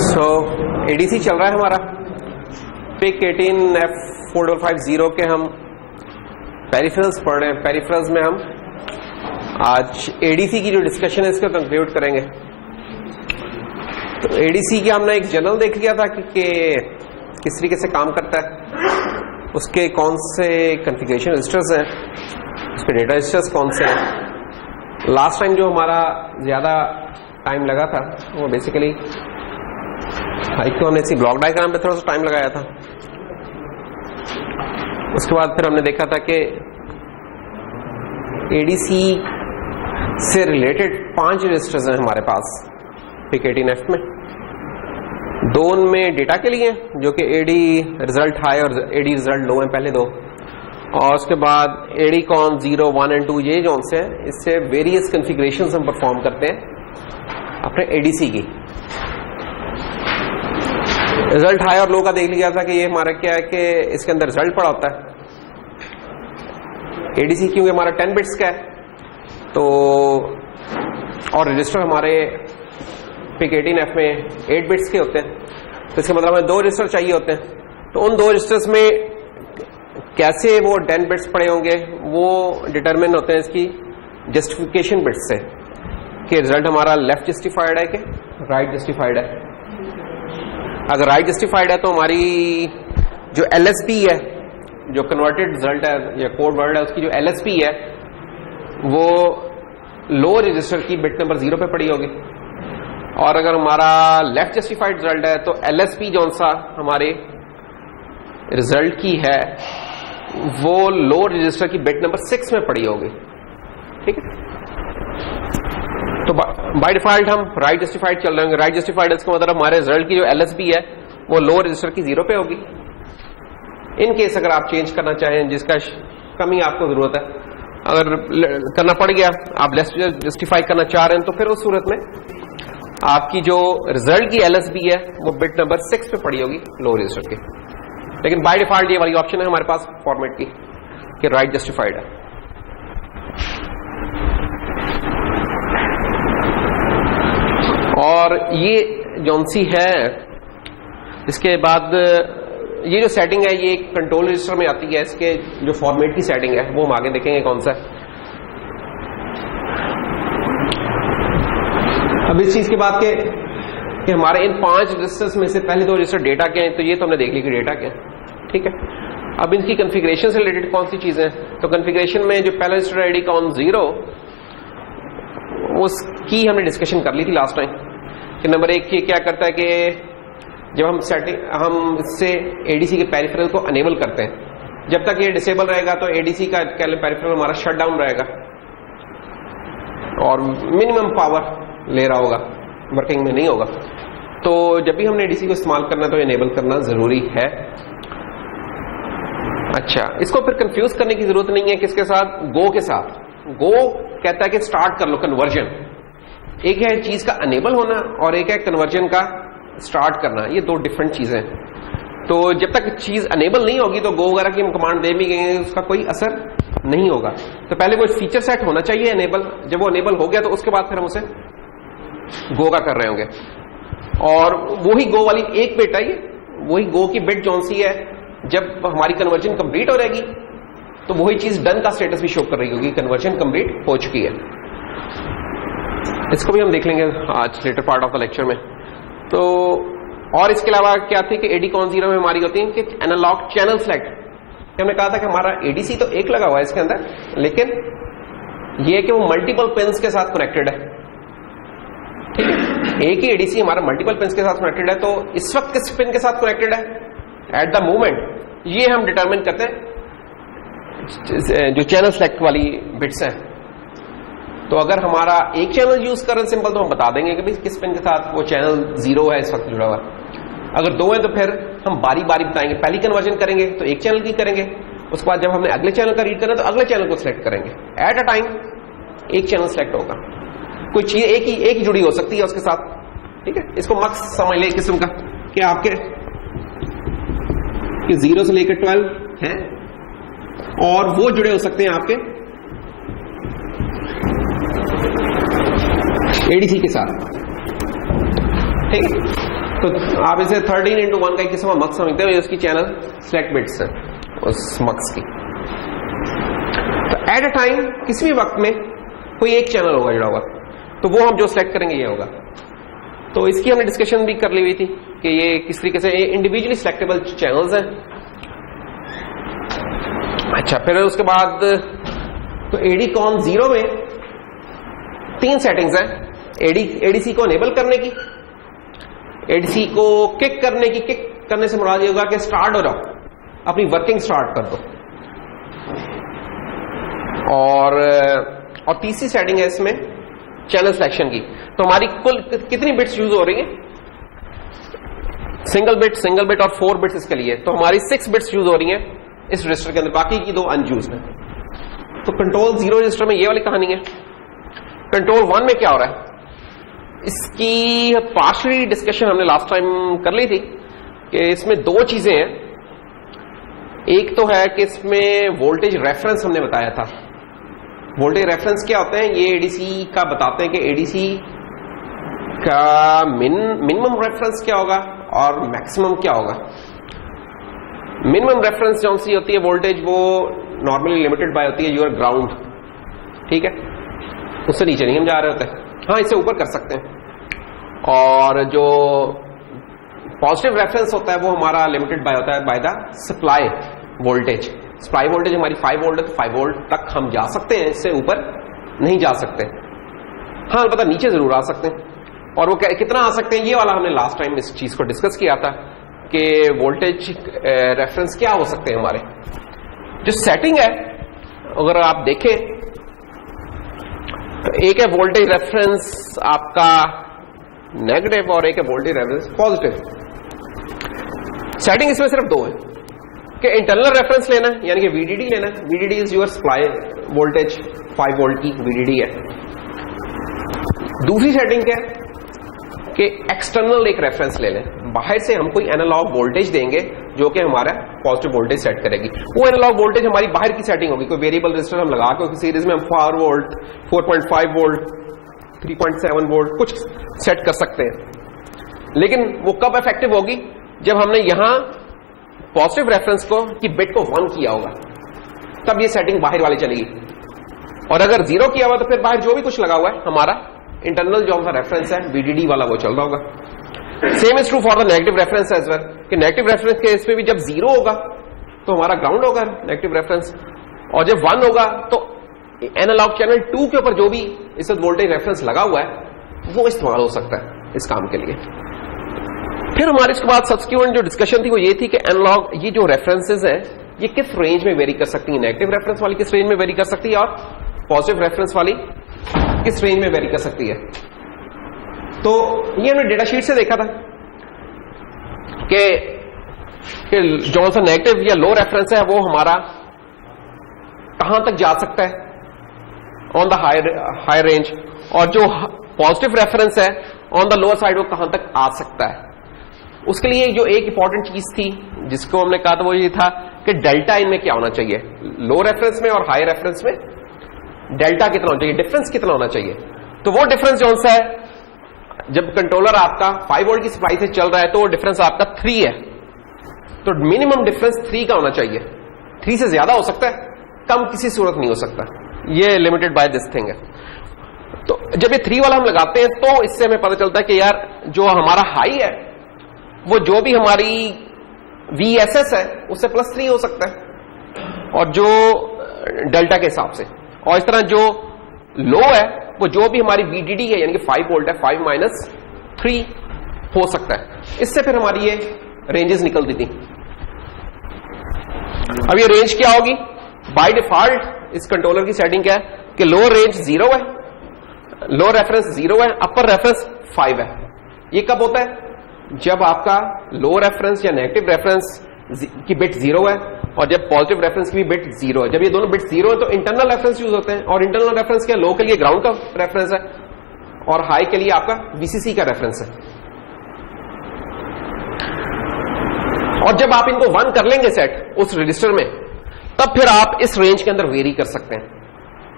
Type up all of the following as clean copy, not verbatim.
सो ADC चल रहा है हमारा पिक 18F4550 के हम पेरिफेरल्स पढ़ रहे हैं। पेरिफेरल्स में हम आज एडीसी की जो डिस्कशन है इसको कंक्लूड करेंगे। तो एडीसी की हमने एक जनरल देख लिया था कि किस तरीके से काम करता है, उसके कौन से कॉन्फ़िगरेशन रजिस्टर्स हैं, उसके डेटा रजिस्टर्स कौन से हैं। लास्ट टाइम जो हमारा ज्यादा टाइम लगा था वो बेसिकली हाइको हमने इसी ब्लॉक डायग्राम पे थोड़ा सा टाइम लगाया था। उसके बाद फिर हमने देखा था कि एडीसी से रिलेटेड 5 रजिस्टर्स हैं हमारे पास पिक 18F में। 2 उनमें डेटा के लिए जो कि एडी रिजल्ट हाई और एडी रिजल्ट लो है, पहले 2, और उसके बाद एडी कॉन 0, 1 और 2 ये जो से इससे वेरियस कॉन्फ़िगरेशंस हम परफॉर्म करते हैं अपने एडीसी की। रिजल्ट हाई और लो का देख लिया था कि ये हमारा क्या है कि इसके अंदर रिजल्ट पड़ा होता है। एडीसी क्योंकि हमारा 10 बिट्स का है तो, और रजिस्टर हमारे पिक 18F में 8 बिट्स के होते हैं, तो इसका मतलब हमें 2 रजिस्टर चाहिए होते हैं। तो उन 2 रजिस्टर्स में कैसे वो 10 बिट्स पड़े होंगे वो डिटरमिन होते हैं इसकी जस्टिफिकेशन बिट्स से कि रिजल्ट हमारा लेफ्ट जस्टिफाइड है कि राइट जस्टिफाइड है। अगर राइट जस्टिफाइड है तो हमारी जो एलएसपी है, जो कन्वर्टेड रिजल्ट है या कोड वर्ड है, उसकी जो एलएसपी है वो लो रजिस्टर की बिट नंबर 0 पे पड़ी होगी। और अगर हमारा लेफ्ट जस्टिफाइड रिजल्ट है तो एलएसपी जो सा हमारे रिजल्ट की है वो लो रजिस्टर की बिट नंबर 6 में पड़ी होगी। ठीक है, तो बाय डिफॉल्ट हम राइट जस्टिफाइड चल रहे होंगे। राइट जस्टिफाइड इसका मतलब हमारे रिजल्ट की जो एलएसबी है वो लो रजिस्टर की 0 पे होगी। इन केस अगर आप चेंज करना चाहें, जिसका कमी आपको जरूरत है, अगर करना पड़ गया, आप लेस जस्टिफाई करना चाह रहे हैं, तो फिर उस सूरत में आपकी जो रिजल्ट की एलएसबी है वो बिट नंबर 6 पे पड़ी होगी लो रजिस्टर की। लेकिन बाय डिफॉल्ट ये वाली ऑप्शन है हमारे पास फॉर्मेट की कि राइट जस्टिफाइड है। और ये जौनसी है, इसके बाद ये जो सेटिंग है ये कंट्रोल रजिस्टर में आती है। इसके जो फॉर्मेट की सेटिंग है वो हम आगे देखेंगे कौन सा है। अब इस चीज के बाद कि हमारे इन 5 रजिस्टर्स में से पहले 2 रजिस्टर डेटा के हैं, तो ये तो हमने देख ली कि डेटा के हैं। ठीक है, अब इनकी कॉन्फ़िगरेशन से रिलेटेड कौन सी चीजें हैं, तो कॉन्फ़िगरेशन में जो पहला रजिस्टर एडी कॉन 0 उसकी हमने डिस्कशन कर ली थी लास्ट टाइम कि नंबर 1 क्या करता है कि जब हम इससे एडीसी के पेरिफेरल को अनेबल करते हैं, जब तक ये डिसेबल रहेगा तो एडीसी का पेरिफेरल हमारा शट डाउन रहेगा और मिनिमम पावर ले रहा होगा, वर्किंग में नहीं होगा। तो जब भी हमने एडीसी को इस्तेमाल करना है तो इनेबल करना जरूरी है। अच्छा, इसको फिर कंफ्यूज करने की जरूरत नहीं है किसके साथ, गो के साथ। गो कहता है कि स्टार्ट कर लो कन्वर्जन। एक है चीज का अनेबल होना और एक है कन्वर्जन का स्टार्ट करना, ये 2 डिफरेंट चीजें हैं। तो जब तक चीज अनेबल नहीं होगी तो गो वगैरह की हम कमांड दे भी गए, उसका कोई असर नहीं होगा। तो पहले कोई फीचर सेट होना चाहिए अनेबल, जब वो अनेबल हो गया तो उसके बाद फिर हम उसे गो का कर रहे होंगे। और वही गो वाली एक बिट है, ये वही गो की बिट जौन सी है, जब हमारी कन्वर्जन कंप्लीट हो जाएगी तो वही चीज डन का स्टेटस भी शो कर रही होगी, कन्वर्जन कंप्लीट हो चुकी है। इसको भी हम देख लेंगे आज later part of the lecture में। तो और इसके अलावा क्या थी कि एडी कॉन 0 में हमारी होती है कि एनालॉग चैनल सेलेक्ट। हमने कहा था कि हमारा एडीसी तो एक लगा हुआ है इसके अंदर, लेकिन यह है कि वो मल्टीपल पिन्स के साथ कनेक्टेड है। ठीक है, एक ही एडीसी हमारा मल्टीपल पिन्स के साथ कनेक्टेड है। तो इस वक्त किस पिन के साथ कनेक्टेड है एट द मोमेंट, ये हम डिटरमिन करते हैं जो चैनल सेलेक्ट वाली बिट्स हैं। तो अगर हमारा एक चैनल यूज कर रहे हैं सिंपल, तो हम बता देंगे कि भाई किस पिन के साथ वो चैनल 0 है इस वक्त जुड़ा हुआ। अगर 2 है तो फिर हम बारी बारी बताएंगे, पहली कन्वर्जन करेंगे तो एक चैनल की करेंगे, उसके बाद जब हमने अगले चैनल का रीड करना है तो अगले चैनल को सिलेक्ट करेंगे। एट अ टाइम एक चैनल सिलेक्ट होगा, कोई चीज एक ही जुड़ी हो सकती है उसके साथ। ठीक है, इसको मक्स समझ ले किस्म का कि आपके 0 से लेकर 12 है और वो जुड़े हो सकते हैं आपके एडीसी के साथ। ठीक है, तो आप इसे 13:1 का एक किस्म मक्स समझते हैं, उसकी चैनल सेलेक्ट बिट्स है उस मक्स की। तो एट अ टाइम किसी भी वक्त में कोई एक चैनल होगा जुड़ा हुआ, तो वो हम जो सिलेक्ट करेंगे ये होगा। तो इसकी हमने डिस्कशन भी कर ली हुई थी कि ये किस तरीके से इंडिविजुअली सिलेक्टेबल चैनल्स हैं। अच्छा, फिर उसके बाद तो ADCON 0 में 3 सेटिंग्स हैं। ADC को अनेबल करने की, ADC को किक करने की। किक करने से मुराद ये होगा कि स्टार्ट हो जाओ, अपनी वर्किंग स्टार्ट कर दो। और तीसरी सेटिंग है इसमें चैनल सिलेक्शन की। तो हमारी कुल कितनी बिट्स यूज हो रही हैं? सिंगल बिट और 4 बिट्स इसके लिए। तो हमारी 6 बिट्स यूज हो रही हैं इस रजिस्टर के अंदर, बाकी की 2 अनयूज हैं। तो कंट्रोल 0 रजिस्टर में ये वाली कहानी है। कंट्रोल 1 में क्या हो रहा है, इसकी पार्शली डिस्कशन हमने लास्ट टाइम कर ली थी कि इसमें 2 चीजें हैं। एक तो है कि इसमें वोल्टेज रेफरेंस हमने बताया था। वोल्टेज रेफरेंस क्या होते हैं, ये ADC का बताते हैं कि ADC का मिनिमम रेफरेंस क्या होगा और मैक्सिमम क्या होगा। मिनिमम रेफरेंस जो सी होती है वोल्टेज, वो नॉर्मली लिमिटेड बाय होती है यूर ग्राउंड, ठीक है, उससे नीचे नहीं हम जा रहे होते। हाँ, इससे ऊपर कर सकते हैं। और जो पॉजिटिव रेफरेंस होता है वो हमारा लिमिटेड बाय होता है by the supply voltage. Supply voltage हमारी 5 वोल्ट है, तो 5 वोल्ट तक हम जा सकते हैं, इससे ऊपर नहीं जा सकते। हाँ, अलबत्ता नीचे जरूर आ सकते हैं। और वो कितना आ सकते हैं, ये वाला हमने लास्ट टाइम इस चीज को डिस्कस किया था कि वोल्टेज रेफरेंस क्या हो सकते हैं हमारे। जो सेटिंग है अगर आप देखें तो एक है वोल्टेज रेफरेंस आपका नेगेटिव और एक है वोल्टेज रेफरेंस पॉजिटिव। सेटिंग इसमें सिर्फ 2 है कि इंटरनल रेफरेंस लेना है, यानी कि VDD लेना है। VDD is your supply voltage, 5 volt की VDD है। दूसरी सेटिंग क्या है कि एक्सटर्नल एक रेफरेंस ले लें, बाहर से हम कोई एनालॉग वोल्टेज देंगे जो कि हमारा पॉजिटिव वोल्टेज सेट करेगी। वो एनालॉग वोल्टेज हमारी बाहर की सेटिंग होगी, कोई वेरिएबल रजिस्टर हम लगा के सीरीज में हम 4 वोल्ट, 4.5 वोल्ट, 3.7 वोल्ट कुछ सेट कर सकते हैं। लेकिन वो कब इफेक्टिव होगी, जब हमने यहां पॉजिटिव रेफरेंस को की बिट को 1 किया होगा, तब ये सेटिंग बाहर वाली चलेगी। और अगर 0 किया हुआ तो फिर बाहर जो भी कुछ लगा हुआ है हमारा इंटरनल जो हमारा रेफरेंस है VDD वाला, वो चल रहा होगा। Same is true for the negative reference as well, कि नेगेटिव रेफरेंस के इस पे भी जब 0 होगा तो हमारा ग्राउंड होगा नेगेटिव रेफरेंस, और जब 1 होगा तो एनालॉग चैनल 2 के ऊपर जो भी इस वक्त वोल्टेज रेफरेंस लगा हुआ है वो इस्तेमाल हो सकता है इस काम के लिए। फिर हमारे इसके बाद सब्सिक्वेंट जो डिस्कशन थी वो ये थी कि एनालॉग ये जो रेफरेंसेस है ये किस रेंज में वेरी कर सकती है। नेगेटिव रेफरेंस वाली किस रेंज में वेरी कर सकती है और पॉजिटिव रेफरेंस वाली किस रेंज में वेरी कर सकती है। तो ये हमने डेटा शीट से देखा था कि जो सा नेगेटिव या लो रेफरेंस है वो हमारा कहां तक जा सकता है ऑन द हायर रेंज, और जो पॉजिटिव रेफरेंस है ऑन द लोअर साइड वो कहां तक आ सकता है। उसके लिए जो एक इंपॉर्टेंट चीज थी जिसको हमने कहा था वो ये था कि डेल्टा इनमें क्या होना चाहिए, लो रेफरेंस में और हाई रेफरेंस में डेल्टा कितना होना चाहिए, डिफरेंस कितना होना चाहिए। तो वो डिफरेंस जो सा है, जब कंट्रोलर आपका 5 वोल्ट की सप्लाई से चल रहा है तो वो डिफरेंस आपका 3 है, तो मिनिमम डिफरेंस 3 का होना चाहिए। 3 से ज्यादा हो सकता है, कम किसी सूरत नहीं हो सकता, ये लिमिटेड बाय दिस थिंग है। तो जब ये 3 वाला हम लगाते हैं तो इससे हमें पता चलता है कि यार जो हमारा हाई है वो जो भी हमारी VSS है उससे +3 हो सकता है, और जो डेल्टा के हिसाब से, और इस तरह जो लो है वो जो भी हमारी VDD है यानी कि 5 वोल्ट है 5 - 3 हो सकता है। इससे फिर हमारी ये रेंजेस निकलती थी। अब ये रेंज क्या होगी, बाय डिफॉल्ट इस कंट्रोलर की सेटिंग क्या है कि लो रेंज 0 है, लो रेफरेंस 0 है, अपर रेफरेंस 5 है। ये कब होता है, जब आपका लो रेफरेंस या नेगेटिव रेफरेंस की बिट 0 है और जब पॉजिटिव रेफरेंस की भी बिट 0 है। जब ये दोनों बिट 0 है तो इंटरनल रेफरेंस यूज होते हैं, और इंटरनल रेफरेंस क्या, लो के लिए ग्राउंड का रेफरेंस है और हाई के लिए आपका VCC का रेफरेंस है। और जब आप इनको 1 कर लेंगे सेट उस रजिस्टर में, तब फिर आप इस रेंज के अंदर वेरी कर सकते हैं।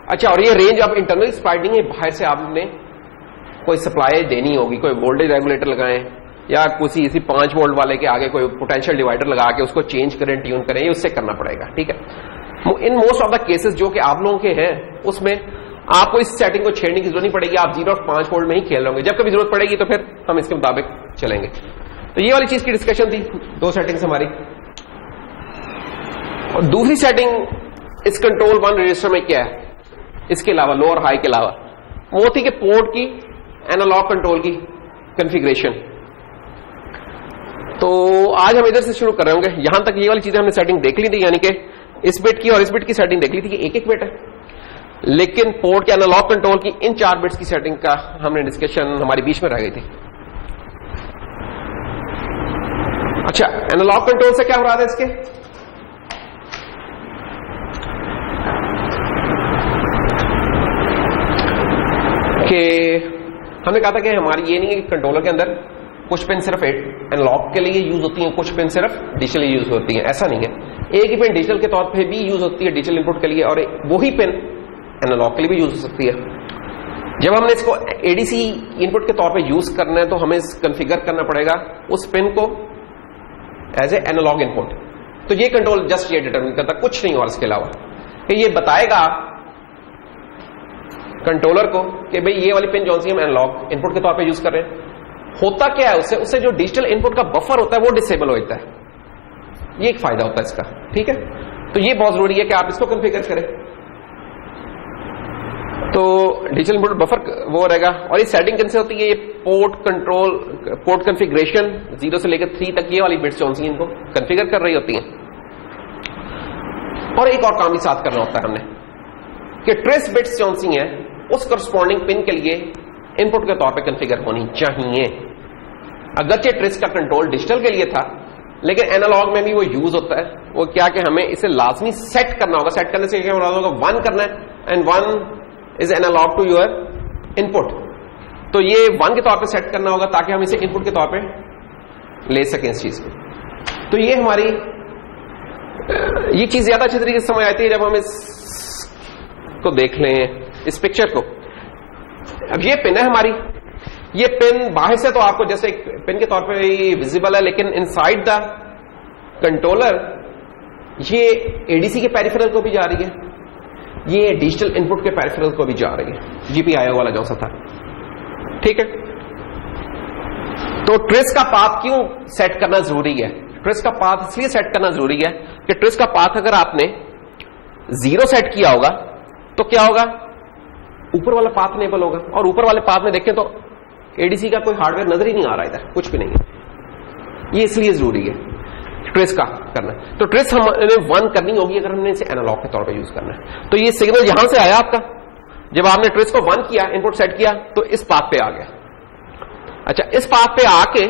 अच्छा, और ये रेंज अब इंटरनल स्पाइडिंग है, बाहर से आपने कोई सप्लाई देनी होगी, कोई वोल्टेज रेगुलेटर लगाएं या किसी 5 वोल्ट वाले के आगे कोई पोटेंशियल डिवाइडर लगा के उसको चेंज करें, ट्यून करें, ये उससे करना पड़ेगा। ठीक है, in most of the cases जो कि आप लोगों के हैं उसमें आपको इस सेटिंग को छेड़ने की जरूरत नहीं पड़ेगी, आप 0 और 5 वोल्ट में ही खेल रहे होंगे। जब कभी जरूरत पड़ेगी तो फिर हम इसके मुताबिक चलेंगे। तो ये वाली चीज की डिस्कशन थी, 2 सेटिंग्स हमारी। और दूसरी सेटिंग इस कंट्रोल 1 रजिस्टर में क्या है, इसके अलावा लो और हाई के अलावा, वो थी कि पोर्ट की एनालॉग कंट्रोल की कॉन्फ़िगरेशन। तो आज हम इधर से शुरू कर रहे होंगे। यहां तक ये वाली चीजें हमने सेटिंग देख ली थी, यानी कि इस बिट की और इस बिट की सेटिंग देख ली थी कि एक एक बिट है, लेकिन पोर्ट के एनालॉग कंट्रोल की इन 4 बिट्स की सेटिंग का हमने डिस्कशन हमारी बीच में रह गई थी। अच्छा, एनालॉग कंट्रोल से क्या हो रहा था इसके, कि हमने कहा था कि हमारी ये नहीं है कि कंट्रोलर के अंदर कुछ पिन सिर्फ एनालॉग के लिए यूज होती हैं, कुछ पिन सिर्फ डिजिटल यूज होती हैं, ऐसा नहीं है। एक ही पिन डिजिटल के तौर पे भी यूज होती है डिजिटल इनपुट के लिए, और वही पिन एनालॉग के लिए भी यूज हो सकती है। जब हमने इसको एडीसी इनपुट के तौर पे यूज करना है तो हमें कॉन्फ़िगर करना पड़ेगा उस पिन को एज ए एनालॉग इनपुट। तो ये कंट्रोल जस्ट ये डिटरमिन करता, कुछ नहीं और इसके अलावा, कि ये बताएगा कंट्रोलर को कि भाई ये वाली पिन जो सी हम एनालॉग इनपुट के तौर पे यूज कर रहे हैं। होता क्या है उससे जो डिजिटल इनपुट का बफर होता है वो डिसेबल हो जाता है, ये एक फायदा होता है इसका। ठीक है, तो ये बहुत जरूरी है कि आप इसको कॉन्फ़िगर करें। तो डिजिटल इनपुट बफर वो रहेगा, और ये सेटिंग कैसे होती है, ये पोर्ट कंट्रोल, पोर्ट कॉन्फ़िगरेशन 0 से लेकर 3 तक ये वाली बिट्स जो सी इनको कॉन्फ़िगर कर रही होती हैं। और एक और काम भी साथ करना होता है हमने, कि ट्रेस बिट्स जो सी हैं उस करस्पॉन्डिंग पिन के लिए इनपुट के तौर पे कॉन्फ़िगर होनी चाहिए। अगरचे ट्रेस का कंट्रोल डिजिटल के लिए था, लेकिन एनालॉग में भी वो यूज होता है। वो क्या कि हमें इसे लाजमी सेट करना होगा। सेट करने से क्या होगा, 1 करना है, and 1 is analog to your input. तो ये 1 के तौर पे सेट करना होगा ताकि हम इसे इनपुट के तौर पे ले सकें इस चीज को। तो ये हमारी ये चीज ज्यादा अच्छी तरीके से समझ आती है जब हम इसको देख लें, इस पिक्चर को। अब ये पिन है हमारी, ये पिन बाहर से तो आपको जैसे एक पिन के तौर पे विजिबल है, लेकिन इनसाइड द कंट्रोलर ये एडीसी के पेरिफेरल को भी जा रही है, ये डिजिटल इनपुट के पेरिफेरल को भी जा रही है, जीपीआईओ वाला जो सा था। ठीक है, तो ट्रेस का पाथ क्यों सेट करना जरूरी है? ट्रेस का पाथ इसलिए सेट करना जरूरी है कि ट्रेस का पाथ अगर आपने 0 सेट किया होगा तो क्या होगा, ऊपर वाला पाथ इनेबल होगा, और ऊपर वाले पाथ में देखें तो एडीसी का कोई हार्डवेयर नजर ही नहीं आ रहा, इधर कुछ भी नहीं है। ये इसलिए जरूरी है ट्रेस का करना। तो ट्रेस हमें 1 करनी होगी अगर हमने इसे एनालॉग के तौर पे यूज करना है। तो ये सिग्नल यहां से आया आपका, जब आपने ट्रेस को 1 किया, इनपुट सेट किया, तो इस पाथ पे आ गया। अच्छा, इस पाथ पे आके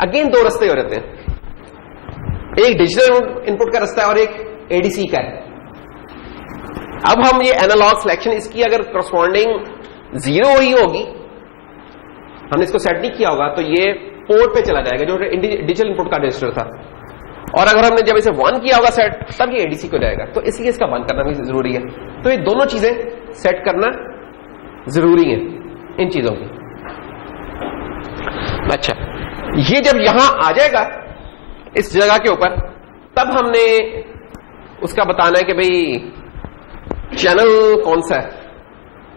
अगेन 2 रास्ते हो रहते हैं, एक डिजिटल इनपुट का रास्ता है और एक एडीसी का है। अब हम ये एनालॉग सिलेक्शन इसकी अगर करस्पॉन्डिंग 0 ही होगी, हमने इसको सेट नहीं किया होगा, तो ये पोर्ट पे चला जाएगा जो डिजिटल इनपुट का रजिस्टर था, और अगर हमने जब इसे 1 किया होगा सेट, तब ये एडीसी को जाएगा। तो इसलिए इसका 1 करना भी जरूरी है। तो ये दोनों चीजें सेट करना जरूरी है इन चीजों की। अच्छा, ये जब यहां आ जाएगा इस जगह के ऊपर, तब हमने उसका बताना है कि भाई चैनल कौन सा है।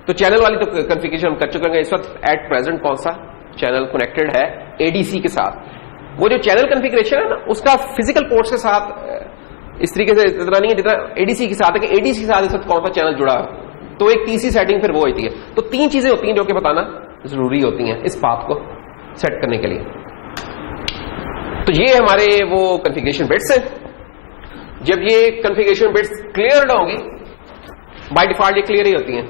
तो चैनल वाली तो कॉन्फ़िगरेशन हम कर चुके हैं। इस वक्त एट प्रेजेंट कौन सा चैनल कनेक्टेड है एडीसी के साथ। वो जो चैनल कॉन्फ़िगरेशन है ना, उसका फिजिकल पोर्ट्स के साथ इस तरीके से इतना नहीं है जितना एडीसी के साथ है कि एडीसी के साथ इस वक्त कौन सा चैनल जुड़ा है। तो एक तीसरी सेटिंग फिर वो होती है। तो 3 चीजें होती हैं जो कि बताना जरूरी होती हैं इस पाथ को सेट करने के लिए। तो ये हमारे वो कॉन्फ़िगरेशन बिट्स हैं। जब ये कॉन्फ़िगरेशन बिट्स क्लियर होंगी, बाय डिफॉल्ट ये क्लियर ही होती हैं,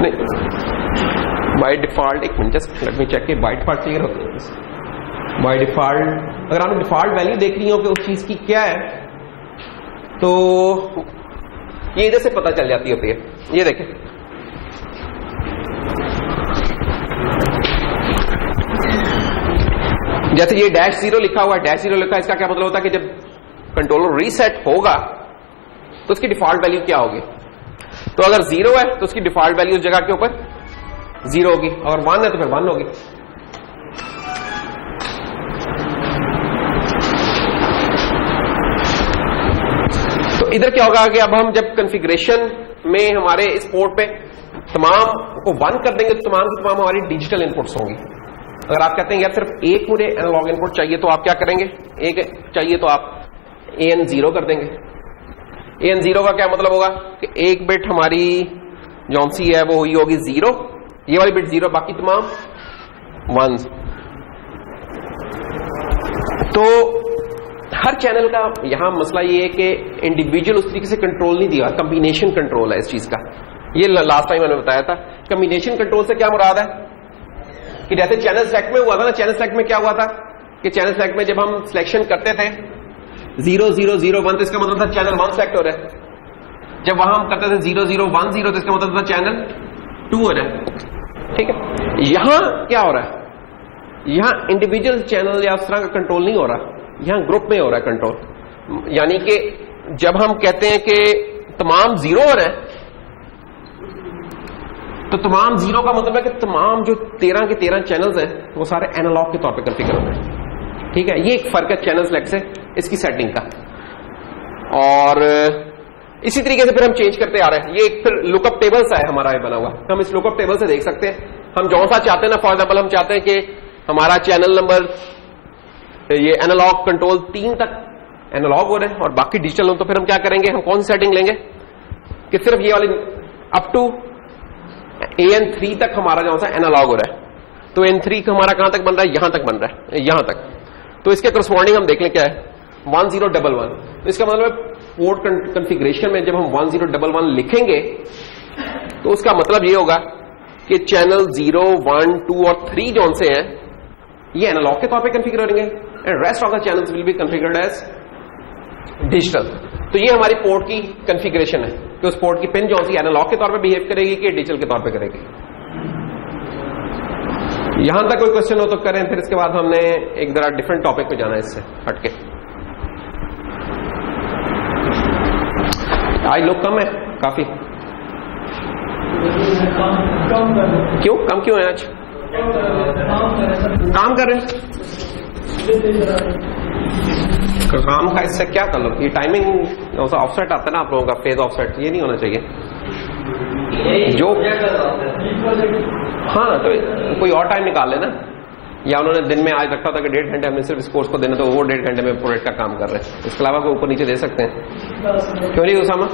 नहीं बाय डिफॉल्ट, एक minute just let me check, by default clear होती है। बाय डिफॉल्ट अगर आपने डिफॉल्ट वैल्यू देख रही हो कि उस चीज की क्या है, तो ये इधर से पता चल जाती होती है। ये देखें, जैसे ये -0 लिखा हुआ है, -0 लिखा है, इसका क्या मतलब होता है कि जब कंट्रोलर रीसेट होगा तो उसकी डिफॉल्ट वैल्यू क्या होगी। तो अगर 0 है तो उसकी डिफॉल्ट वैल्यू उस जगह के ऊपर 0 होगी, अगर 1 है तो फिर 1 होगी। तो इधर क्या होगा कि अब हम जब कॉन्फ़िगरेशन में हमारे इस पोर्ट पे तमाम को 1 कर देंगे तो तमाम की तमाम हमारी डिजिटल इनपुट्स होंगी। अगर आप कहते हैं यार सिर्फ एक मुझे एनालॉग इनपुट चाहिए तो आप क्या करेंगे, एक चाहिए तो आप AN0 कर देंगे। AN0 का क्या मतलब होगा कि एक बिट हमारी जौन सी है वो हुई होगी 0, ये वाली बिट 0, बाकी तमाम 1। तो हर चैनल का यहां मसला ये है कि इंडिविजुअल उस तरीके से कंट्रोल नहीं दिया, कॉम्बिनेशन कंट्रोल है इस चीज का। ये लास्ट टाइम मैंने बताया था। कॉम्बिनेशन कंट्रोल से क्या मुराद है कि जैसे चैनल सेलेक्ट में हुआ था ना, चैनल सेलेक्ट में क्या हुआ था कि चैनल सेलेक्ट में जब हम सिलेक्शन करते थे 0 0 0 1 तो इसका मतलब था चैनल 1 सेलेक्ट हो रहा है। जब वहां हम करते थे 0 0 1 0 तो इसका मतलब था चैनल 2 हो रहा है। ठीक है, यहां क्या हो रहा है, यहां इंडिविजुअल चैनल या उस तरह का कंट्रोल नहीं हो रहा, यहां ग्रुप में हो रहा है कंट्रोल। यानी कि जब हम कहते हैं कि तमाम 0 हो रहे हैं तो तमाम 0 का मतलब है कि तमाम जो 13 के 13 चैनल्स हैं वो सारे एनालॉग के तौर पे कॉन्फ़िगर होते हैं। ठीक है, ये एक फर्क है चैनल सेलेक्ट से इसकी सेटिंग का। और इसी तरीके से फिर हम चेंज करते आ रहे हैं। ये एक फिर लुकअप टेबल सा है हमारा ये बना हुआ, हम इस लुकअप टेबल से देख सकते हैं हम जो सा चाहते हैं ना। फॉर एग्जाम्पल हम चाहते हैं कि हमारा चैनल नंबर ये एनालॉग कंट्रोल 3 तक एनालॉग हो रहे हैं और बाकी डिजिटल हो, तो फिर हम क्या करेंगे, हम कौन सी सेटिंग लेंगे कि सिर्फ ये वाली अप टू AN3 तक हमारा जो सा एनालॉग हो रहा है। तो AN3 का हमारा कहां तक बन रहा है, यहां तक बन रहा है, यहां तक। तो इसके करस्पॉन्डिंग हम देख लें क्या है 1011। तो इसका मतलब पोर्ट कॉन्फ़िगरेशन में जब हम 1011 लिखेंगे तो उसका मतलब ये होगा कि चैनल 0 1 2 और 3 जोन से हैं ये एनालॉग के तौर पे कॉन्फ़िगर हो रहेंगे and rest of the channels will be configured as digital. तो ये हमारी पोर्ट की कॉन्फ़िगरेशन है कि उस पोर्ट की पिन जो सी एनालॉग के तौर पे बिहेव करेगी कि डिजिटल के तौर पे करेगी। यहां तक कोई क्वेश्चन हो तो करें, फिर इसके बाद हमने एक जरा डिफरेंट टॉपिक पे जाना है इससे हटके। आज लोग कम है काफी, क्यों कम क्यों है आज? काम कर रहे हैं, काम का इससे क्या कर लो, ये टाइमिंग ऑफसेट आता है ना आप लोगों का, फेज ऑफसेट, ये नहीं होना चाहिए जो। हाँ तो कोई और टाइम निकाल लेना, या उन्होंने दिन में आज रखा था कि 1.5 घंटे हमने सिर्फ इस कोर्स को देना, तो वो 1.5 घंटे में प्रोजेक्ट का काम कर रहे हैं, इसके अलावा कोई ऊपर नीचे दे सकते हैं, क्यों नहीं उसामा?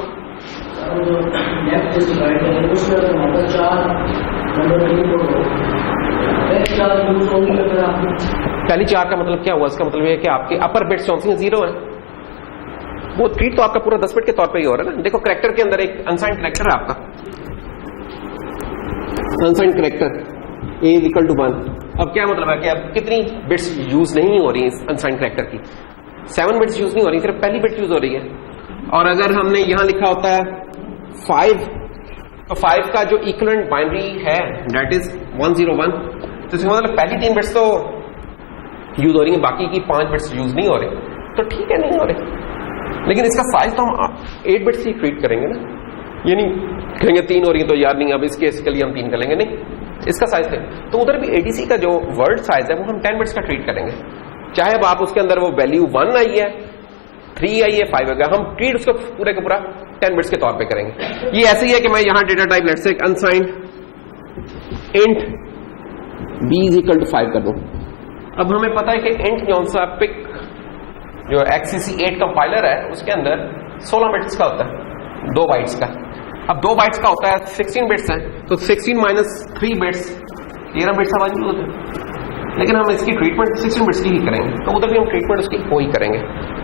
पहली 4 का मतलब क्या हुआ, इसका मतलब ये है कि आपके अपर बिट्स 0 है, वो ट्रीट तो आपका पूरा 10 बिट के तौर पे ही हो रहा है ना। देखो कैरेक्टर के अंदर एक अनसाइंड कैरेक्टर है आपका, अनसाइंड कैरेक्टर A = 1। अब क्या मतलब है कि अब कितनी बिट्स यूज नहीं हो रही है अनसाइंड कैरेक्टर की, 7 बिट्स यूज नहीं हो रही, सिर्फ पहली बिट यूज हो रही है। और अगर हमने यहां लिखा होता है 5, तो 5 का जो इक्विवेलेंट बाइनरी है दैट इज 101, तो इसका मतलब पहली 3 बिट्स तो यूज हो रही है, बाकी की 5 बिट्स यूज नहीं हो रही, तो ठीक है नहीं हो रही। लेकिन इसका साइज तो हम 8 बिट्स ही ट्रीट करेंगे ना, ये नहीं कहेंगे 3 हो रही है तो यार नहीं अब इसके लिए हम 3 कर लेंगे, नहीं इसका साइज है। तो उधर भी ADC का जो वर्ड साइज है वो हम 10 बिट्स का ट्रीट करेंगे, चाहे अब आप उसके अंदर वो वैल्यू 1 आई है, 3 आई है, 5 आ गया, हम ट्रीट उसको पूरे का पूरा 10 बिट्स के तौर पे करेंगे। ये ऐसे ही है कि मैं यहां data type let's say unsigned int b = 5 कर दूं। अब हमें पता है कि इंट जो सा पिक जो XCC8 कंपाइलर है उसके अंदर 16 बिट्स का होता है, 2 बाइट्स का। अब 2 बाइट्स का होता है 16 बिट्स है, तो 16 - 3 बिट्स 13 बिट्स आवाज नहीं होते, लेकिन हम इसकी ट्रीटमेंट 16 बिट्स की ही करेंगे, तो उधर भी हम ट्रीटमेंट उसकी वो ही करेंगे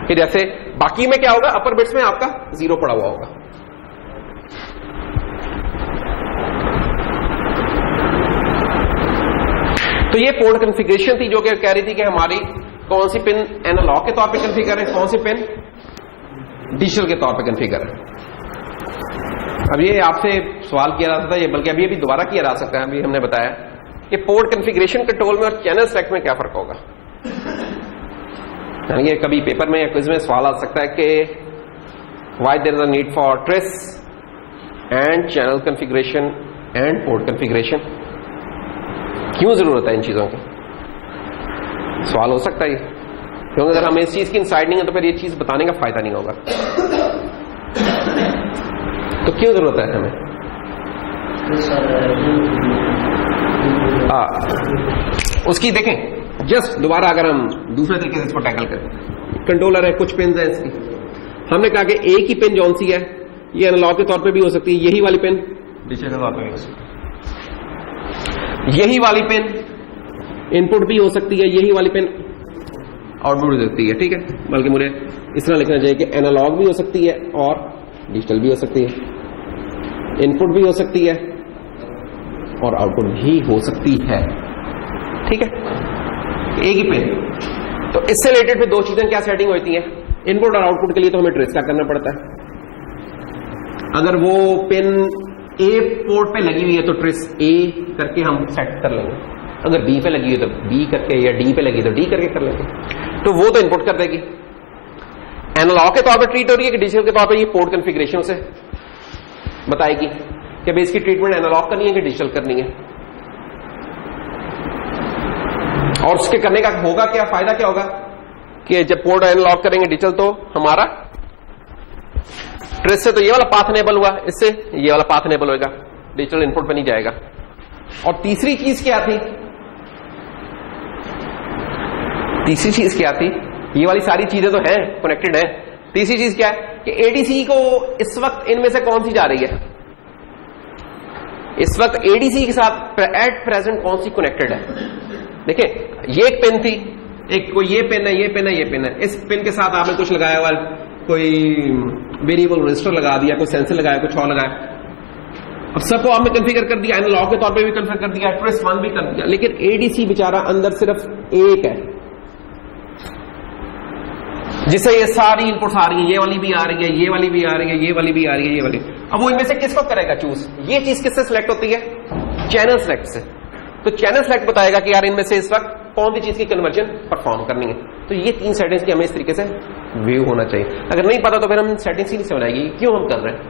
कि जैसे बाकी में क्या होगा, अपर बिट्स में आपका 0 पड़ा हुआ होगा। तो ये पोर्ट कॉन्फ़िगरेशन थी जो कि कह रही थी कि हमारी कौन सी पिन एनालॉग के तौर पे कॉन्फ़िगर है, कौन सी पिन डिजिटल के तौर पे कॉन्फ़िगर है। अब ये आपसे सवाल किया जा सकता है, ये बल्कि अभी दोबारा किया जा सकता है, अभी हमने बताया कि पोर्ट कॉन्फ़िगरेशन कंट्रोल में और चैनल सेलेक्ट में क्या फर्क होगा। यानी कभी पेपर में या क्विज में सवाल आ सकता है कि why there is a need for trace and channel configuration and port configuration. क्यों जरूरत है इन चीजों की? सवाल हो सकता है, क्योंकि अगर हमें इस चीज की इंसाइट नहीं है तो फिर ये चीज बताने का फायदा नहीं होगा। तो क्यों जरूरत है हमें? उसकी देखें, जस्ट दोबारा अगर हम दूसरे तरीके से इसको टैकल करें, कंट्रोलर है, कुछ पिन है इसकी, हमने कहा कि एक ही पिन जौन सी है ये एनालॉग के तौर पे भी हो सकती है, यही वाली पिन डिजिटल के तौर पे भी हो सकती है, यही वाली पिन इनपुट भी हो सकती है, यही वाली पिन आउटपुट हो सकती है। ठीक है, बल्कि मुझे इस तरह लिखना चाहिए कि एनालॉग भी हो सकती है और डिजिटल भी हो सकती है, इनपुट भी हो सकती है और आउटपुट भी हो सकती है। ठीक है, एक ही पिन। तो इससे रिलेटेड फिर दो चीजें क्या सेटिंग होती है? इनपुट और आउटपुट के लिए तो हमें ट्रेस का करना पड़ता है। अगर वो पिन ए पोर्ट पे लगी हुई है तो ट्रेस ए करके हम सेट कर लेंगे, अगर बी पे लगी हुई है तो बी करके, या डी पे लगी तो डी करके कर लेंगे। तो वो तो इनपुट कर देगी। एनालॉग के तौर पर ट्रीट हो रही है कि डिजिटल के तौर पर ये पोर्ट कॉन्फ़िगरेशन से बताएगी कि भाई इसकी ट्रीटमेंट एनालॉग करनी है कि डिजिटल करनी है, और उसके करने का होगा क्या, फायदा क्या होगा कि जब पोर्ट एनालॉग करेंगे डिजिटल तो हमारा ट्रेस से तो ये वाला पाथ इनेबल हुआ, इससे ये वाला पाथ इनेबल होगा, डिजिटल इनपुट पे नहीं जाएगा। और तीसरी चीज क्या थी? तीसरी चीज क्या थी? ये वाली सारी चीजें तो हैं, कनेक्टेड है। तीसरी चीज क्या है कि एडीसी को इस वक्त इनमें से कौन सी जा रही है? इस वक्त एडीसी के साथ एट प्रेजेंट कौन सी कनेक्टेड है? देखिए, ये एक पिन थी, एक कोई ये पिन है, ये पिन है, ये पिन है। इस पिन के साथ आपने कुछ लगाया हुआ, कोई वेरिएबल रजिस्टर लगा दिया, कोई सेंसर लगाया, कुछ और लगाया। अब सबको आपने कॉन्फ़िगर कर दिया, एनालॉग के तौर पे भी कॉन्फ़िगर कर दिया, ट्रेस 1 भी कर दिया, लेकिन एडीसी बेचारा अंदर सिर्फ एक है, जिससे ये सारी इनपुट्स आ रही है, ये वाली भी आ रही है, ये वाली भी आ रही है, ये वाली भी आ रही है, ये वाली। अब वो इनमें से किसको करेगा चूज? ये चीज किससे सिलेक्ट होती है? चैनल सेलेक्ट से। तो चैनल सेलेक्ट बताएगा कि यार इनमें से इस वक्त कौन सी चीज की कन्वर्जन परफॉर्म करनी है। तो ये 3 सेटिंग्स की हमें इस तरीके से व्यू होना चाहिए। अगर नहीं पता तो फिर हम सेटिंग्स ही नहीं समझ आएगी क्यों हम कर रहे हैं।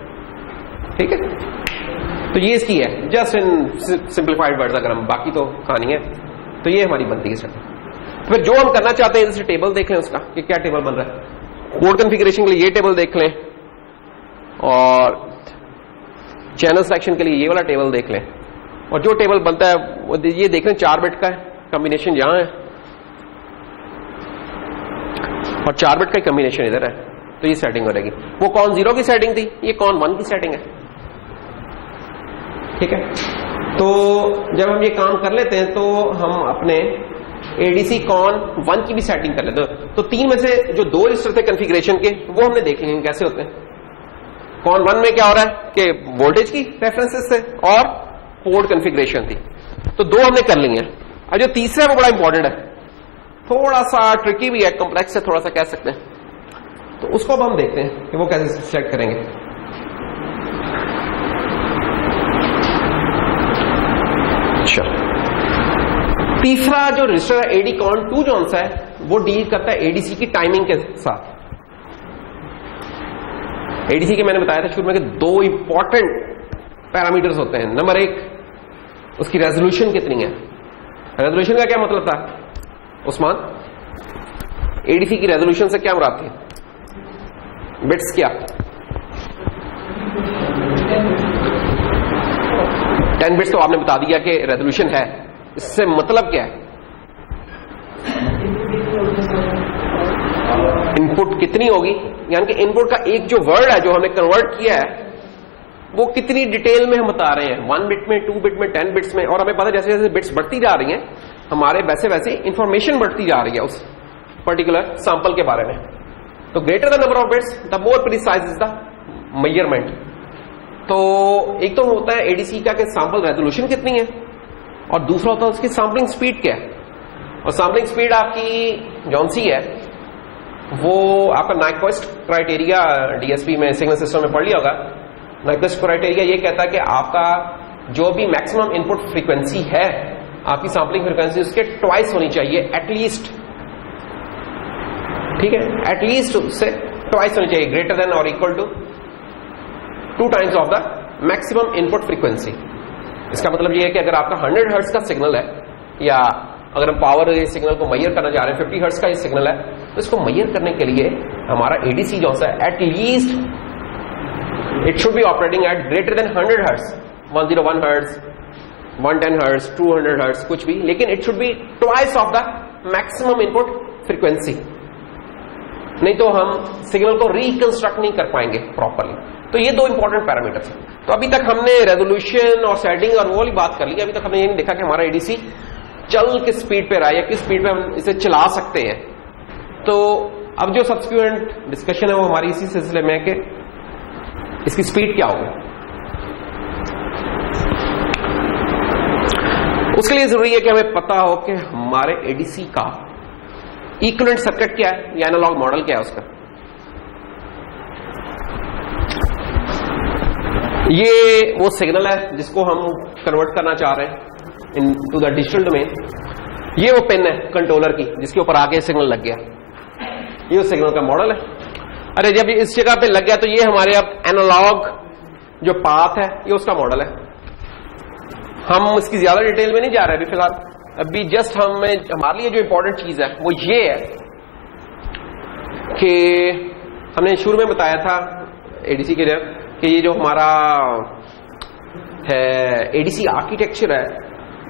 ठीक है, तो ये इसकी है, जस्ट इन सिंप्लीफाइड वर्ड्स। अगर हम बाकी तो कहानी है, तो ये हमारी बनती है सेटिंग। फिर जो हम करना चाहते हैं, जैसे टेबल देख लें उसका कि क्या टेबल बन रहा है। कोड कॉन्फ़िगरेशन के लिए ये टेबल देख लें, और चैनल सिलेक्शन के लिए ये वाला टेबल देख लें, और जो टेबल बनता है वो ये देख लें 4 बिट का है, कॉम्बिनेशन यहां है और 4 बिट का कॉम्बिनेशन इधर है। तो ये सेटिंग हो रहेगी। वो कौन 0 की सेटिंग थी, ये कौन 1 की सेटिंग है। ठीक है, तो जब हम ये काम कर लेते हैं तो हम अपने एडीसी कॉन 1 की भी सेटिंग कर लेते हैं। तो 3 में से जो 2 रजिस्टर थे कॉन्फ़िगरेशन के, वो हमने देख लिए कैसे होते हैं। कॉन 1 में क्या हो रहा है कि वोल्टेज की रेफरेंसेस थे और पोर्ट कॉन्फ़िगरेशन थी, तो 2 हमने कर ली हैं। और जो तीसरा है वो बड़ा इंपॉर्टेंट है, थोड़ा सा ट्रिकी भी है, कॉम्प्लेक्स है थोड़ा सा कह सकते हैं। तो उसको अब हम देखते हैं कि वो कैसे सेलेक्ट करेंगे। अच्छा, तीसरा जो रजिस्टर है एडी कॉन 2 जो सा है, वो डील करता है एडीसी की टाइमिंग के साथ। एडीसी के मैंने बताया था शुरू में कि 2 इंपॉर्टेंट पैरामीटर्स होते हैं। नंबर 1, उसकी रेजोल्यूशन कितनी है। रेजोल्यूशन का क्या मतलब था उस्मान? एडीसी की रेजोल्यूशन से क्या मुराद थी? बिट्स क्या? 10 बिट्स तो आपने बता दिया कि रेजोल्यूशन है, इससे मतलब क्या है? इनपुट कितनी होगी, यानी कि इनपुट का एक जो वर्ड है जो हमने कन्वर्ट किया है वो कितनी डिटेल में हम बता रहे हैं, 1 बिट में, 2 बिट में, 10 बिट्स में। और हमें पता है जैसे जैसे बिट्स बढ़ती जा रही हैं हमारे वैसे वैसे इंफॉर्मेशन बढ़ती जा रही है उस पर्टिकुलर सैंपल के बारे में। तो greater the number of bits the more precise is the measurement. तो एक तो होता है एडीसी का कि सैंपल रेजोल्यूशन कितनी है, और दूसरा होता है उसकी सैंपलिंग स्पीड क्या है। और सैंपलिंग स्पीड आपकी जौन सी है वो आपका नाइक्वेस्ट क्राइटेरिया डीएसपी में सिग्नल सिस्टम में पढ़ लिया होगा। नाइक्वेस्ट क्राइटेरिया ये कहता है कि आपका जो भी मैक्सिमम इनपुट फ्रीक्वेंसी है, आपकी सैंपलिंग फ्रीक्वेंसी उसके ट्वाइस होनी चाहिए एटलीस्ट। ठीक है, एटलीस्ट उससे ट्वाइस होनी चाहिए, ग्रेटर देन और equal to 2 times of the maximum input frequency. इसका मतलब ये है कि अगर आपका 100 हर्ट्ज का सिग्नल है या अगर हम पावर सिग्नल को मेजर करना चाह रहे हैं, 50 हर्ट्ज का ये सिग्नल है, तो इसको मेजर करने के लिए हमारा एडीसी जो है at least it should be operating eight greater than 100 hertz, 101 hertz, 110 hertz, 200 hertz, कुछ भी, लेकिन it should be twice of the maximum input frequency, नहीं तो हम सिग्नल को रिकंस्ट्रक्ट नहीं कर पाएंगे प्रॉपरली। तो ये दो इंपॉर्टेंट पैरामीटर्स हैं। तो अभी तक हमने रेजोल्यूशन और सेटिंग और वो वाली बात कर ली, अभी तक हमने ये नहीं देखा कि हमारा एडीसी चल किस स्पीड पे रहा है या किस स्पीड पे हम इसे चला सकते हैं। तो अब जो सब्सिक्वेंट डिस्कशन है वो हमारी इसी सिलसिले में है कि इसकी स्पीड क्या होगी। उसके लिए जरूरी है कि हमें पता हो कि हमारे एडीसी का इक्विवेलेंट सर्किट क्या है या एनालॉग मॉडल क्या है उसका। ये वो सिग्नल है जिसको हम कन्वर्ट करना चाह रहे हैं इन टू द डिजिटल डोमेन। ये वो पिन है कंट्रोलर की जिसके ऊपर आगे सिग्नल लग गया, ये वो सिग्नल का मॉडल है। अरे जब इस जगह पे लग गया तो ये हमारे अब एनालॉग जो पाथ है ये उसका मॉडल है। हम इसकी ज्यादा डिटेल में नहीं जा रहे अभी फिलहाल, अभी जस्ट हमारे लिए जो इंपॉर्टेंट चीज है वो ये है कि हमने शुरू में बताया था एडीसी के लिए कि ये जो हमारा है एडीसी आर्किटेक्चर है,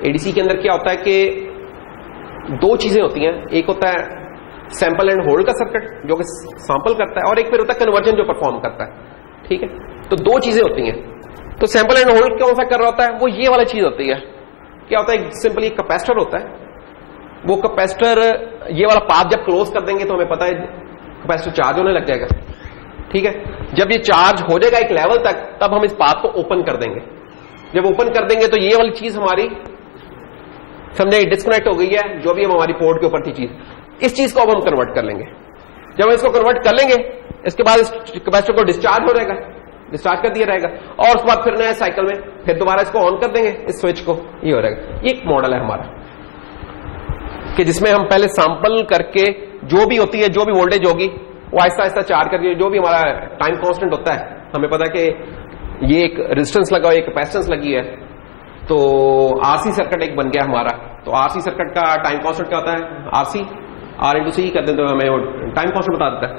एडीसी के अंदर क्या होता है कि दो चीजें होती हैं, एक होता है सैंपल एंड होल्ड का सर्किट जो कि सैंपल करता है, और एक फिर होता है कन्वर्जन जो परफॉर्म करता है, ठीक है। तो दो चीजें होती हैं। तो सैंपल एंड होल्ड कौन सा कर रहा होता है, वो ये वाला चीज होती है। क्या होता है, सिंपली कैपेसिटर होता है, वो कैपेसिटर ये वाला पाथ जब क्लोज कर देंगे तो हमें पता है कैपेसिटर चार्ज होने लग जाएगा, ठीक है। जब ये चार्ज हो जाएगा एक लेवल तक तब हम इस पाथ को ओपन कर देंगे। जब ओपन कर देंगे तो ये वाली चीज हमारी समझे डिस्कनेक्ट हो गई है, जो भी हमारी पोर्ट के ऊपर थी चीज, इस चीज को अब हम कन्वर्ट कर लेंगे। जब हम इसको कन्वर्ट कर लेंगे इसके बाद इस कैपेसिटर को डिस्चार्ज हो जाएगा, डिस्चार्ज कर दिया रहेगा, और उसके बाद फिर नया साइकिल में फिर दोबारा इसको ऑन कर देंगे इस स्विच को, ये हो रहेगा। ये एक मॉडल है हमारा कि जिसमें हम पहले सैंपल करके जो भी होती है, जो भी वोल्टेज होगी वो आहिस्ता आहिस्ता चार्ज करके, जो भी हमारा टाइम कांस्टेंट होता है, हमें पता है कि ये एक रेजिस्टेंस लगा हुआ, एक कैपेसिटेंस लगी है, तो आरसी सर्किट एक बन गया हमारा। तो आरसी सर्किट का टाइम कांस्टेंट क्या होता है, आरसी आर इंटू सी कर दें तो हमें वो टाइम कांस्टेंट बता देता है,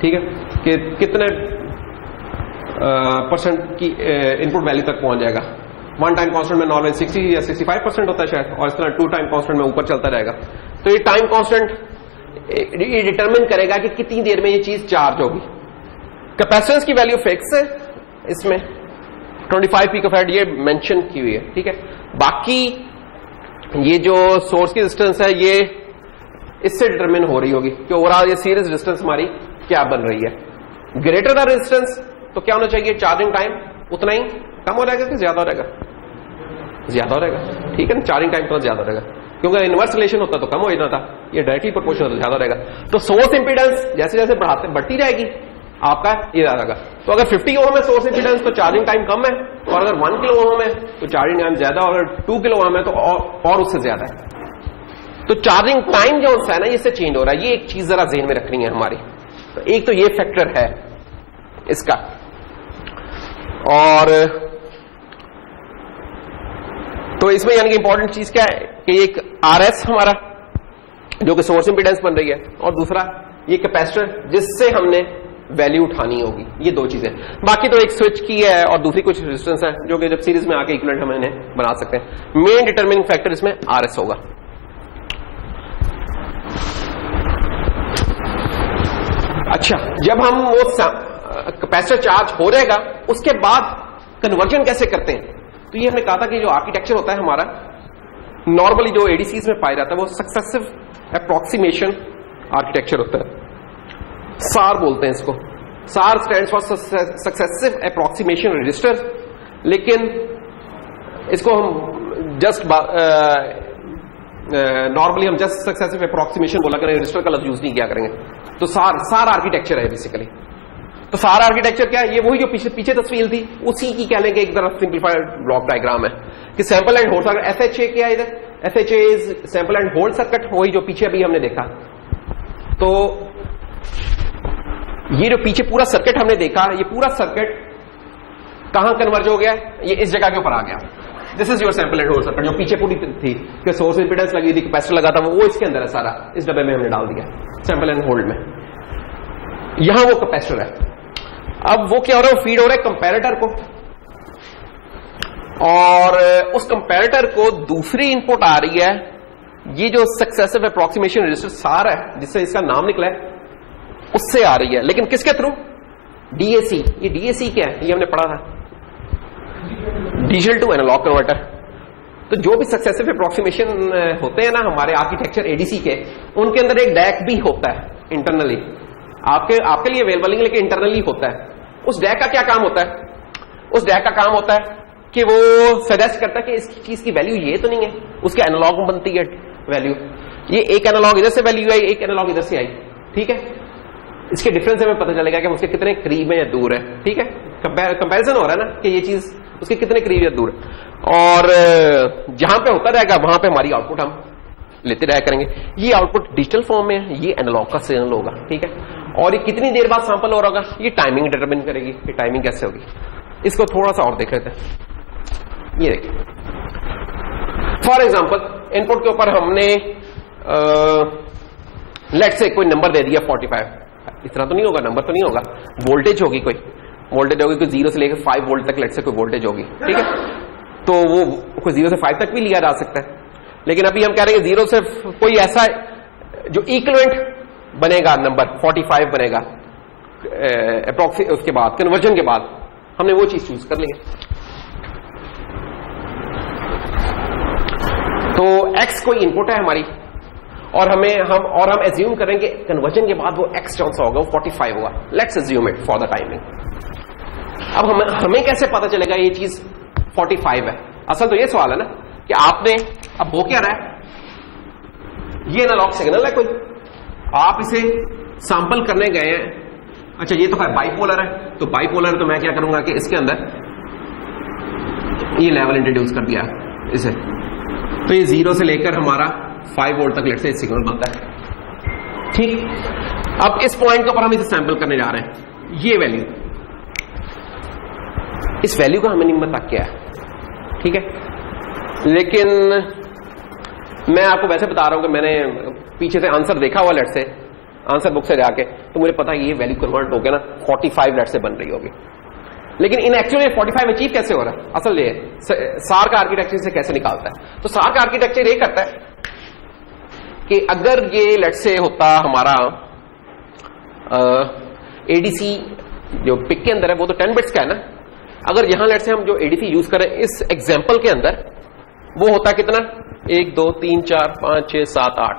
ठीक है, कि कितने परसेंट की इनपुट वैल्यू तक पहुंच जाएगा। वन टाइम कांस्टेंट में नॉर्मल 60 या 65% होता है शायद, और इस तरह टू टाइम कांस्टेंट में ऊपर चलता रहेगा। तो ये टाइम कांस्टेंट ये डिटरमिन करेगा कि कितनी देर में ये चीज चार्ज होगी। कैपेसिटेंस की वैल्यू फिक्स है इसमें 25 पिकोफैराड ये मेंशन की हुई है, ठीक है। बाकी ये जो सोर्स की रेजिस्टेंस है ये इससे डिटरमिन हो रही होगी कि ओवरऑल ये सीरीज रेजिस्टेंस हमारी क्या बन रही है। ग्रेटर द रेजिस्टेंस तो क्या होना चाहिए, चार्जिंग टाइम उतना ही कम हो जाएगा कि ज्यादा हो जाएगा, ज्यादा हो जाएगा, ठीक है ना। चार्जिंग टाइम तो ज्यादा रहेगा क्योंकि इनवर्स रिलेशन होता तो कम हो जाता था, ये डायरेक्टली प्रोपोर्शनल होता ज्यादा रहेगा। तो सोर्स इंपीडेंस जैसे जैसे बढ़ती रहेगी आपका ये ज्यादा रहेगा। तो अगर 50 ओम है सोर्स इंपीडेंस तो चार्जिंग टाइम कम है, और अगर 1 किलो ओम है तो चार्जिंग टाइम ज्यादा, और अगर 2 किलो ओम है तो और उससे ज्यादा है। तो चार्जिंग टाइम जो है ना इससे चेंज हो रहा है, ये एक चीज जरा ज़हन में रखनी है हमारी। तो एक तो ये फैक्टर है इसका, और तो इसमें यानी कि इंपॉर्टेंट चीज क्या है कि एक आरएस हमारा जो कि सोर्स इंपीडेंस बन रही है, और दूसरा ये कैपेसिटर जिससे हमने वैल्यू उठानी होगी, ये दो चीजें। बाकी तो एक स्विच की है और दूसरी कुछ रेजिस्टेंस है जो कि जब सीरीज में आके इक्विवेलेंट हम इन्हें बना सकते हैं। मेन डिटरमिनिंग फैक्टर इसमें आरएस होगा। अच्छा, जब हम वो कैपेसिटर चार्ज हो जाएगा उसके बाद कन्वर्जन कैसे करते हैं, तो ये हमने कहा था कि जो आर्किटेक्चर होता है हमारा नॉर्मली जो एडीसीज में पाया जाता है वो सक्सेसिव अप्रोक्सीमेशन आर्किटेक्चर होता है, सार बोलते हैं इसको। सार stands for successive approximation register, लेकिन इसको हम जस्ट नॉर्मली हम जस्ट सक्सेसिव अप्रोक्सीमेशन बोला करेंगे, रजिस्टर का लफ्ज यूज नहीं किया करेंगे। तो सार आर्किटेक्चर है बेसिकली। तो सारा आर्किटेक्चर क्या है, ये वही जो पीछे तस्वीर थी उसी की कह लेंगे एक तरफ सिंप्लीफाइड ब्लॉक डायग्राम है कि sample and hold circuit. SHA क्या है इधर, SHA is sample and hold circuit, वही जो पीछे अभी हमने देखा। तो ये जो पीछे पूरा सर्किट हमने देखा, ये पूरा सर्किट कहां कन्वर्ज हो गया, ये इस जगह के ऊपर आ गया, this is your sample and hold circuit, जो पीछे पूरी थी कि सोर्स इंपीडेंस लगी थी, कैपेसिटर लगा था, वो इसके अंदर है सारा, इस डब्बे में हमने डाल दिया सैंपल एंड होल्ड में। यहां वो कैपेसिटर है, अब वो क्या हो रहा है, फीड हो रहा है कंपैरेटर को, और उस कंपैरेटर को दूसरी इनपुट आ रही है, ये जो सक्सेसिव अप्रोक्सीमेशन रजिस्टर सार है जिससे इसका नाम निकला है, उससे आ रही है, लेकिन किसके थ्रू, डीएसी। ये डीएसी क्या है, ये हमने पढ़ा था, डिजिटल टू एनालॉग कन्वर्टर। तो जो भी सक्सेसिव अप्रोक्सीमेशन होते हैं ना हमारे आर्किटेक्चर एडीसी के, उनके अंदर एक डैक भी होता है इंटरनली, आपके लिए अवेलेबल नहीं लेकिन इंटरनली होता है। उस डैक का क्या काम होता है, उस डैक का काम होता है कि वो सजेस्ट करता है कि इस चीज की वैल्यू ये तो नहीं है, उसके एनालॉग में बनती है वैल्यू, ये एक एनालॉग इधर से वैल्यू आई, एक एनालॉग इधर से आई, ठीक है, इसके डिफरेंस हमें पता चलेगा कि उसके कितने करीब है या दूर है, ठीक है, कंपैरिजन हो रहा है ना कि ये चीज उसके कितने करीब या दूर है, और जहां पे होता रहेगा वहां पे हमारी आउटपुट हम लेते रहा करेंगे। ये आउटपुट डिजिटल फॉर्म में है, ये एनालॉग का सिग्नल होगा, ठीक है, और ये कितनी देर बाद सैंपल हो रहा होगा, ये टाइमिंग डिटरमिन करेगी, ये टाइमिंग कैसे होगी। इसको थोड़ा सा और देख लेते हैं। ये देखिए, फॉर एग्जाम्पल इनपुट के ऊपर हमने लेट से कोई नंबर दे दिया 45, इतना तो नहीं होगा, नंबर तो नहीं होगा, वोल्टेज होगी, कोई वोल्टेज होगी, कोई 0 से लेकर 5 वोल्ट तक लेट से कोई वोल्टेज होगी, ठीक है, तो वो कोई 0 से 5 तक भी लिया जा सकता है, लेकिन अभी हम कह रहे हैं 0 से कोई ऐसा जो इक्विवेलेंट बनेगा नंबर 45 बनेगा अप्रोक्सी, उसके बाद कन्वर्जन के बाद हमने वो चीज चूज कर ली है। तो x कोई इनपुट है हमारी, और हम एज्यूम करेंगे कन्वर्जन के बाद वो x कौन सा होगा, वो 45 होगा, let's assume it for the timing. अब हमें कैसे पता चलेगा ये चीज 45 है, असल तो ये सवाल है ना कि आपने, अब हो क्या रहा है, ये एनालॉग सिग्नल है कोई, आप इसे सैंपल करने गए हैं, अच्छा ये तो है बाइपोलर है, तो बाइपोलर है तो मैं क्या करूंगा कि इसके अंदर ये लेवल इंट्रोड्यूस कर दिया इसे, तो ये 0 से लेकर हमारा 5 वोल्ट तक लेट से सिग्नल बनता है, ठीक। अब इस पॉइंट के ऊपर हम इसे सैंपल करने जा रहे हैं, ये वैल्यू, इस वैल्यू का हमें नहीं पता क्या है, ठीक है, लेकिन मैं आपको वैसे बता रहा हूं कि मैंने पीछे से आंसर देखा हुआ लेट से, आंसर बुक से जाके, तो मुझे पता है ये वैल्यू कन्वर्ट हो गया ना 45 लेट से बन रही होगी, लेकिन इन एक्चुअली 45 अचीव कैसे हो रहा है, असल ये सार का आर्किटेक्चर से कैसे निकालता है। तो सार का आर्किटेक्चर ये करता है कि अगर ये लेट से होता हमारा एडीसी जो पिक के अंदर है वो तो 10 बिट्स का है ना, अगर यहां लेट से हम जो एडीसी यूज करें इस एग्जांपल के अंदर, वो होता कितना, 1 2 3 4 5 6 7 8,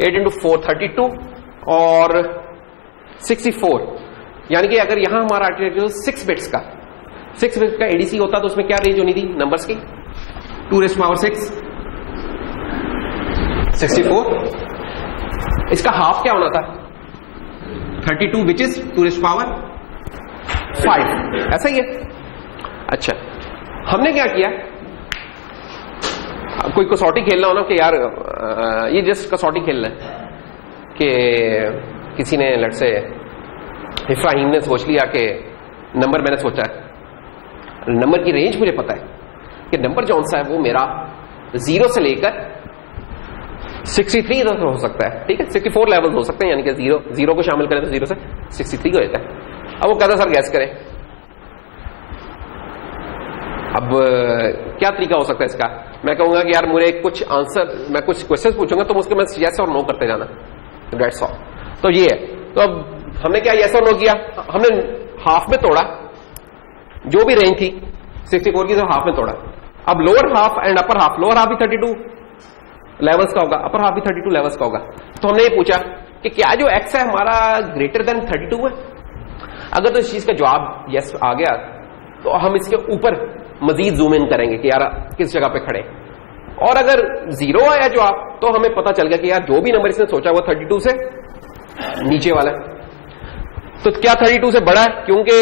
8 into 4 32 और 64, यानी कि अगर यहां हमारा आर्किटेक्चर 6 बिट्स का एडीसी होता तो उसमें क्या रेंज होनी थी नंबर्स की, 2⁶, 64, इसका हाफ क्या होना था 32 विच इज 2⁵, ऐसा ही है। अच्छा, हमने क्या किया, कोई कसौटी खेलना हो ना कि यार ये जस्ट कसौटी खेलना है कि किसी ने लट से इफ्राहिम ने सोच लिया कि नंबर, मैंने सोचा है नंबर की रेंज मुझे पता है कि नंबर जौन सा है वो मेरा 0 से लेकर 63 हो सकता है, ठीक है, 64 लेवल हो सकते हैं, यानी कि 0 को शामिल करें तो 0 से 63 हो जाता है। अब वो कहता सर गैस करें, अब क्या तरीका हो सकता है इसका, मैं कहूंगा कि यार मुझे कुछ आंसर, मैं कुछ क्वेश्चन पूछूंगा तो उसके मैं यस और नो करते जाना, दैट्स ऑल। तो ये है, तो अब हमने क्या यस और नो किया, हमने हाफ में तोड़ा, जो भी रेंज थी 64 की तो हाफ में तोड़ा। अब lower half and upper half, lower half भी 32 लेवल्स का होगा, अपर हाफ भी 32 लेवल्स का होगा। तो हमने ये पूछा कि क्या जो एक्स है हमारा ग्रेटर देन 32 है, अगर तो इस चीज का जवाब यस आ गया तो हम इसके ऊपर मजीद जूम इन करेंगे कि यार किस जगह पे खड़े, और अगर 0 आया जवाब तो हमें पता चल गया कि यार जो भी नंबर इसने सोचा वो 32 से नीचे वाला है। तो क्या 32 से बड़ा है, क्योंकि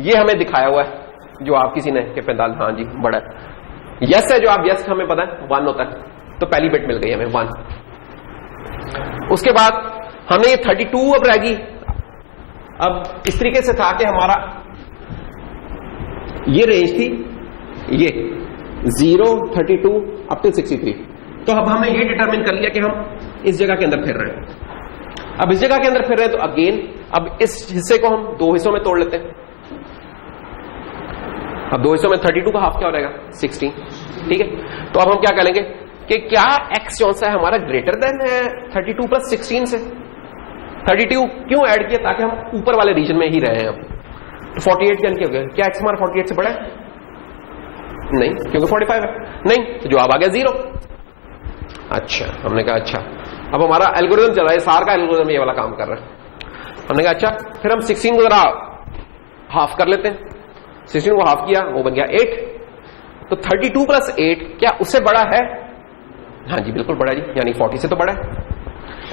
ये हमें दिखाया हुआ है जो आप किसी ने कि 45, हाँ जी बड़ा है। यस है जो आप यस हमें पता है 1 होता है, तो पहली बिट मिल गई हमें 1। उसके बाद हमने ये 32 अब रहेगी, अब इस तरीके से था कि हमारा ये रेंज थी, 0, 32 अप टू 63। तो अब हमने ये डिटरमिन कर लिया कि हम इस जगह के अंदर फिर रहे हैं। अब इस जगह के अंदर फिर रहे हैं तो अगेन अब इस हिस्से को हम दो हिस्सों में तोड़ लेते हैं। अब दो हिस्सों में 32 का हाफ क्या हो जाएगा 16, ठीक है। तो अब हम क्या करेंगे कि क्या x जो सा है हमारा ग्रेटर देन है 32 प्लस 16 से। 32 क्यों ऐड किया, ताकि हम ऊपर वाले रीजन में ही रहे हैं। अब तो 48 क्या हो गया, क्या x हमारा 48 से बड़ा है? नहीं, क्योंकि 45 है। नहीं, तो जवाब आ गया 0। अच्छा, हमने कहा अच्छा, अब हमारा एल्गोरिथम चल रहा है, सार का एल्गोरिथम ये वाला काम कर रहा है। हमने कहा अच्छा, फिर हम 16 को जरा हाफ कर लेते हैं। 16 को हाफ किया, वो बन गया 8। तो 32 प्लस 8 क्या उससे बड़ा है? हाँ जी, बिल्कुल बड़ा जी, यानी 40 से तो बड़ा है।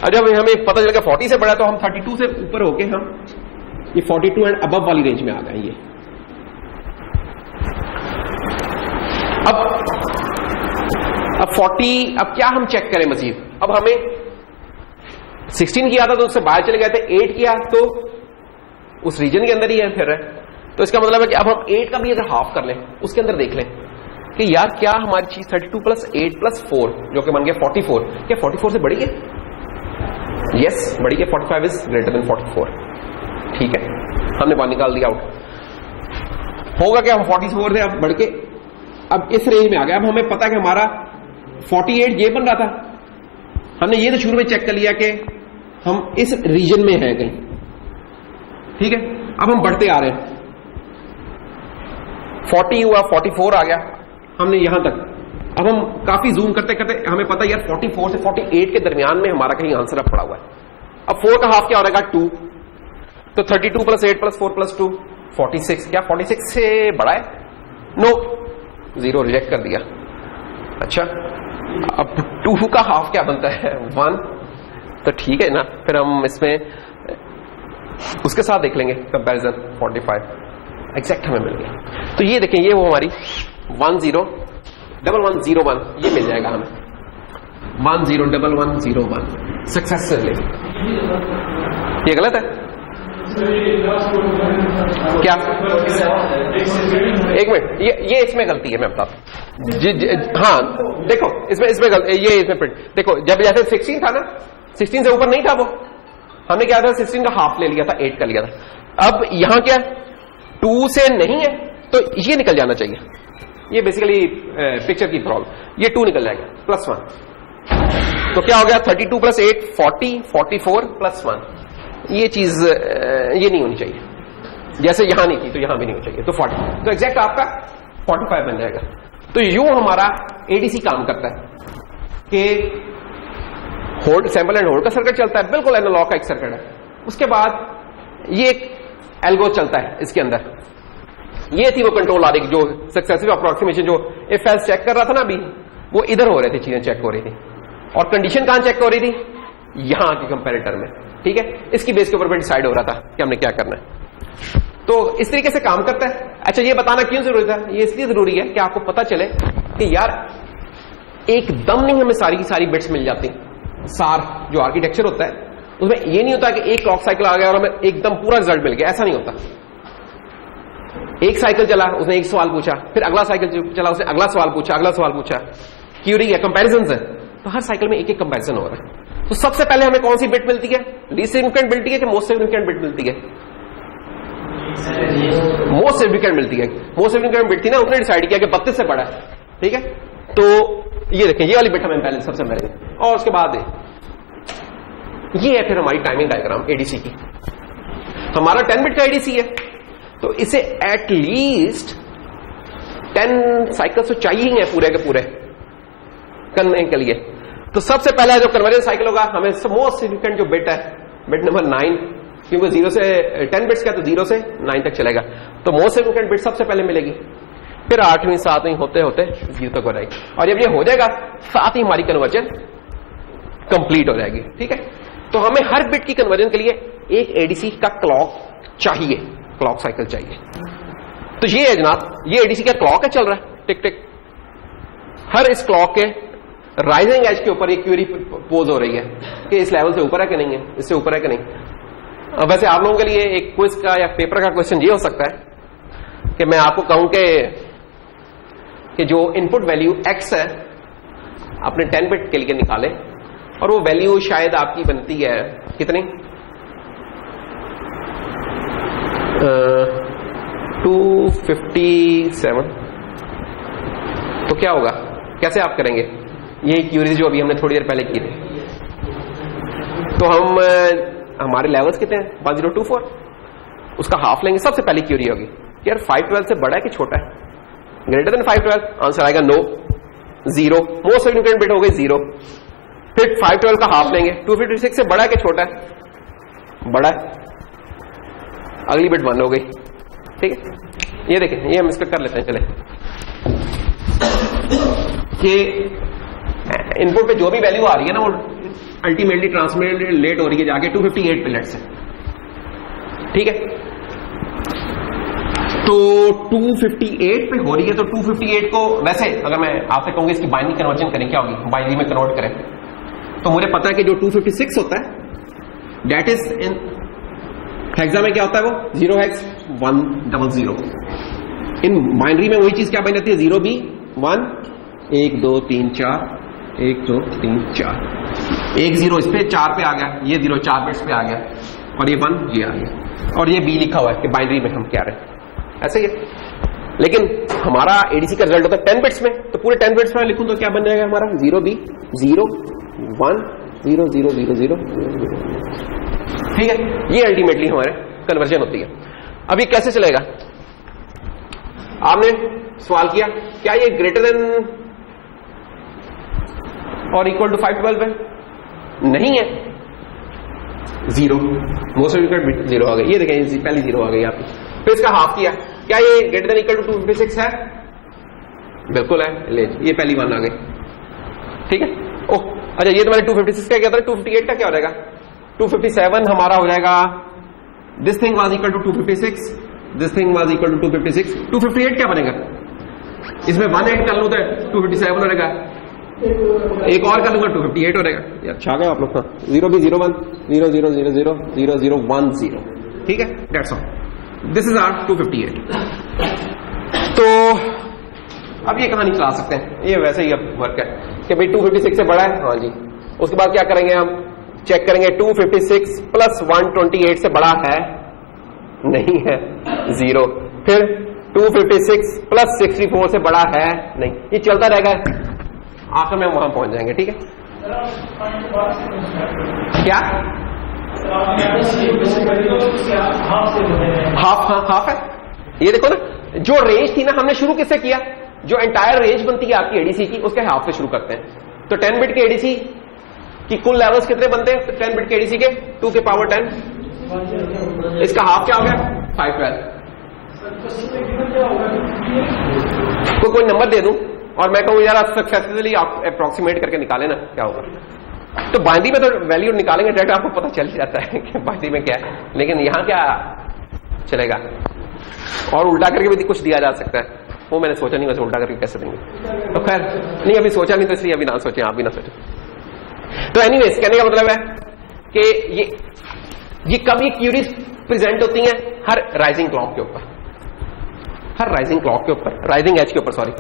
अब जब हमें पता चलेगा 40 से बड़ा है, तो हम 32 से ऊपर होके हम ये 42 एंड अबव वाली रेंज में आ गए। ये अब 40, अब क्या हम चेक करें मजीद? अब हमें 16 किया था तो उससे बाहर चले गए थे, 8 किया तो उस रीजन के अंदर ही है फिर है। तो इसका मतलब है कि अब हम 8 का भी अगर हाफ कर लें, उसके अंदर देख लें कि यार क्या हमारी चीज 32 प्लस 8 प्लस 4 जो कि बन गया 44, क्या 44 से बड़ी है? यस, बड़ी है। 45 इज ग्रेटर देन 44, ठीक है। हमने बाहर निकाल दिया आउट। होगा क्या, हम 44 से अब बढ़ के अब इस रेंज में आ गया। अब हमें पता है कि हमारा 48 ये बन रहा था। हमने ये तो शुरू में चेक कर लिया कि हम इस रीजन में हैं कहीं, ठीक है। अब हम बढ़ते आ रहे हैं, 40 हुआ, 44 आ गया, हमने यहां तक। अब हम काफी जूम करते करते हमें पता यार 44 से 48 के दरमियान में हमारा कहीं आंसर अब पड़ा हुआ है। अब 4 का हाफ क्या हो रहेगा 2, तो 32 प्लस 8 प्लस 4 प्लस 2 46। क्या 46 से बड़ा है? नो, 0 रिजेक्ट कर दिया। अच्छा, अब 2 का हाफ क्या बनता है 1, तो ठीक है ना। फिर हम इसमें उसके साथ देख लेंगे कंपैरिजन। 45 एग्जैक्ट हमें मिल गया। तो ये देखें, ये वो हमारी 101101 ये मिल जाएगा हमें। 101101 सक्सेसफुली। ये गलत है क्या? एक मिनट, ये इसमें गलती है, मैं बताता हूं। हाँ देखो, इसमें गलती, ये इसमें प्रिंट देखो, जब जैसे 16 था ना, 16 से ऊपर नहीं था वो, हमने क्या था 16 का हाफ ले लिया था, 8 का लिया था। अब यहां क्या 2 से नहीं है, तो ये निकल जाना चाहिए। ये बेसिकली पिक्चर की प्रॉब्लम, ये 2 निकल जाएगा प्लस 1। तो क्या हो गया 32 प्लस 8 40, 44 प्लस 1। ये चीज ये नहीं होनी चाहिए, जैसे यहां नहीं थी तो यहां भी नहीं होनी चाहिए। तो 40, तो एग्जैक्ट आपका 45 बन जाएगा। तो यूं हमारा एडीसी काम करता है कि होल्ड, सैंपल एंड होल्ड का सर्किट चलता है, बिल्कुल एनालॉग का एक सर्किट है। उसके बाद ये एक एल्गो चलता है इसके अंदर। ये थी वो कंट्रोल आर जो सक्सेसिव अप्रोक्सीमेशन, जो इफ एल्स चेक कर रहा था ना अभी, वो इधर हो रहे थे, चीजें चेक हो रही थी। और कंडीशन कहां चेक हो रही थी? यहां के कंपैरेटर में, ठीक है। इसकी बेस के ऊपर डिसाइड हो रहा था कि हमने क्या करना है। तो इस तरीके से काम करता है। अच्छा, ये बताना क्यों जरूरी था? ये इसलिए जरूरी है कि आपको पता चले कि यार एकदम नहीं हमें सारी की सारी बिट्स मिल जाती। सार जो आर्किटेक्चर होता है उसमें ये नहीं होता कि एक क्लॉक साइकिल आ गया और हमें एकदम पूरा रिजल्ट मिल गया, ऐसा नहीं होता। एक साइकिल चला, उसने एक सवाल पूछा, फिर अगला साइकिल चला, उसने अगला सवाल पूछा, अगला सवाल पूछा। क्यूरी है, कंपैरिजन है, तो हर साइकिल में एक एक कंपैरिजन हो रहा है। तो सबसे पहले हमें कौन सी बिट मिलती है? लीस्ट सिग्निफिकेंट मिलती है कि मोस्ट सिग्निफिकेंट बिट मिलती है? मोस्ट सिग्निफिकेंट मिलती है। मोस्ट सिग्निफिकेंट बिट थी ना, उसने डिसाइड किया कि 32 से बड़ा है, ठीक है। तो ये देखें, ये वाली बिट हमें पहले सबसे पहले, और उसके बाद ये है फिर हमारी टाइमिंग डायग्राम एडीसी की। हमारा 10 बिट का एडीसी है, तो इसे एटलीस्ट 10 साइकिल्स तो चाहिए ही है पूरे के पूरे करने के लिए। तो सबसे पहला जो कन्वर्जन साइकिल होगा, हमें मोस्ट सिग्निफिकेंट जो बिट है, बिट नंबर 9, क्योंकि 0 से 10 बिट्स का, तो 0 से 9 तक चलेगा। तो मोस्ट सिग्निफिकेंट बिट सबसे पहले मिलेगी, फिर 8वीं 7वीं होते होते 0 तक हो जाएगी। और जब ये हो जाएगा, साथ ही हमारी कन्वर्जन कंप्लीट हो जाएगी, ठीक है। तो हमें हर बिट की कन्वर्जन के लिए एक एडीसी का क्लॉक चाहिए, क्लॉक साइकिल चाहिए। तो ये है जनाब, ये एडीसी का क्लॉक है, चल रहा है टिक टिक। हर इस क्लॉक के राइजिंग एज के ऊपर एक क्यूरी पोज हो रही है कि इस लेवल से ऊपर है कि नहीं है, इससे ऊपर है कि नहीं। वैसे आप लोगों के लिए एक क्विज का या पेपर का क्वेश्चन ये हो सकता है कि मैं आपको कहूं कि कि जो इनपुट वैल्यू x है अपने 10 बिट के लिए निकाले और वो वैल्यू शायद आपकी बनती है कितनी 257। तो क्या होगा, कैसे आप करेंगे ये क्यूरीज जो अभी हमने थोड़ी देर पहले की थी। तो हम हमारे लेवल्स कितने हैं 1024, उसका हाफ लेंगे। सबसे पहली क्यूरी होगी यार 512 से बड़ा है कि छोटा है, ग्रेटर देन 512, आंसर आएगा नो, 0, मोस्ट सिग्निफिकेंट बिट हो गई 0। फिर 512 का हाफ लेंगे, 256 से बड़ा है कि छोटा है, बड़ा है, अगली बिट 1 हो गई। ठीक है, ये देखें, ये हम इसका कर लेते हैं। चले कि इनपुट पे जो भी वैल्यू आ रही है ना वो अल्टीमेटली ट्रांसमिट हो रही है जाके 258 पिलेट से। ठीक है, तो 258 पे हो रही है, तो 258 को वैसे अगर मैं आपसे कहूंगी इसकी बाइनरी कन्वर्जन करें, क्या होगी, बाइनरी में कन्वर्ट करें, तो मुझे पता है कि जो 256 होता है दैट इज इन हेक्सा में क्या होता है वो 0 हेक्स 100। इन बाइनरी में वही चीज क्या बन जाती है 0 B 1 1 2 3 4 1 2 3 4 1 0 इस पे 4 पे आ गया, ये 0 4 बिट्स पे आ गया और ये 1 ये आ गया और ये B लिखा हुआ है कि बाइनरी में हम क्या रहे ऐसे ही है। लेकिन हमारा एडीसी का रिजल्ट होता है 10 बिट्स में, तो पूरे 10 बिट्स में लिखूं तो क्या बन जाएगा हमारा 0 B 0 1 0 0 0 0 0। ठीक है, ये अल्टीमेटली हमारे कन्वर्जन होती है। अब ये कैसे चलेगा, आपने सवाल किया क्या ये ग्रेटर देन और इक्वल टू 512 है, नहीं है, 0, मोस्ट सिग्निफिकेंट बिट 0 आ गई, ये देखें पहली 0 आ गई आपकी। फिर इसका हाफ किया, क्या ये ग्रेटर देन इक्वल टू 256 है, बिल्कुल है, ले ये पहली 1 आ गई। ठीक है, ओह अच्छा, ये तुम्हारे 256 का क्या था, 258 का क्या हो जाएगा, 257 हमारा हो जाएगा, this thing was equal to 256, this thing was equal to 256, 258 क्या बनेगा, इसमें 1 ऐड कर लूं तो 257 हो जाएगा, एक और कर लूंगा 258 हो जाएगा। अच्छा गए आप लोग, 0 B 0 1 0 0 0 0 0 0 1 0। ठीक है, that's all, this is our 258। तो अब ये कहानी चला सकते हैं, ये वैसे ही अब वर्क है कि भाई 256 से बड़ा है, हाँ जी। उसके बाद क्या करेंगे, हम चेक करेंगे 256 प्लस 128 से बड़ा है, नहीं है, 0। फिर 256 प्लस 64 से बड़ा है, नहीं, ये चलता रहेगा, आखिर में वहां पहुंच जाएंगे। ठीक है, क्या हाफ है, ये देखो ना, जो रेंज थी ना हमने शुरू किससे किया, जो एंटायर रेंज बनती है आपकी एडीसी की उसके हाफ से शुरू करते हैं। तो 10 बिट के एडीसी की कुल लेवल्स कितने बनते हैं, तो 10 बिट के एडीसी के 2 के पावर 10, इसका हाफ क्या हो गया 512। कोई नंबर दे दूं और मैं कहूं यार सक्सेसफुली आप अप्रोक्सीमेट करके निकाले ना, क्या होगा। तो बाइनरी में तो वैल्यू निकालेंगे डायरेक्ट, आपको पता चल जाता है कि बाइनरी में क्या है, लेकिन यहां क्या चलेगा, और उल्टा करके भी कुछ दिया जा सकता है, वो मैंने सोचा नहीं, वैसे उल्टा करके कैसे देंगे, तो खैर नहीं, अभी सोचा नहीं, तो इसलिए अभी ना सोचें, आप भी ना सोचें। तो एनीवेज, कहने का मतलब है कि ये कब ये क्यूरीज प्रेजेंट होती हैं, हर राइजिंग क्लॉक के ऊपर, हर राइजिंग क्लॉक के ऊपर, राइजिंग एज के ऊपर, सॉरी,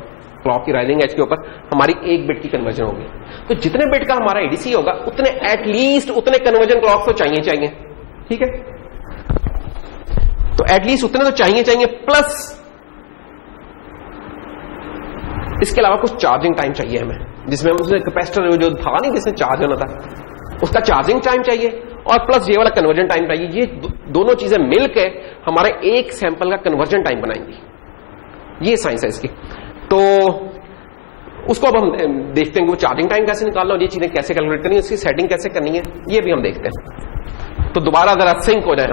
क्लॉक की राइजिंग एज के ऊपर हमारी 1 बिट की कन्वर्जन होगी। तो जितने बिट का हमारा एडीसी होगा उतने एटलीस्ट उतने कन्वर्जन क्लॉक तो चाहिए। ठीक है, तो एटलीस्ट उतने तो चाहिए, प्लस इसके अलावा कुछ चार्जिंग टाइम चाहिए हमें, जिसमें हम उसने कैपेसिटर जो था नहीं जिसमें चार्ज होना था उसका चार्जिंग टाइम चाहिए, और प्लस ये वाला कन्वर्जन टाइम चाहिए। ये दोनों चीजें मिलकर हमारे एक सैंपल का कन्वर्जन टाइम बनाएंगी, ये साइंस है इसकी। तो उसको अब हम देखते हैं कि वो चार्जिंग टाइम कैसे निकालना और ये चीजें कैसे कैलकुलेट करनी है, उसकी सेटिंग कैसे करनी है, ये भी हम देखते हैं। तो दोबारा जरा सिंक हो जाए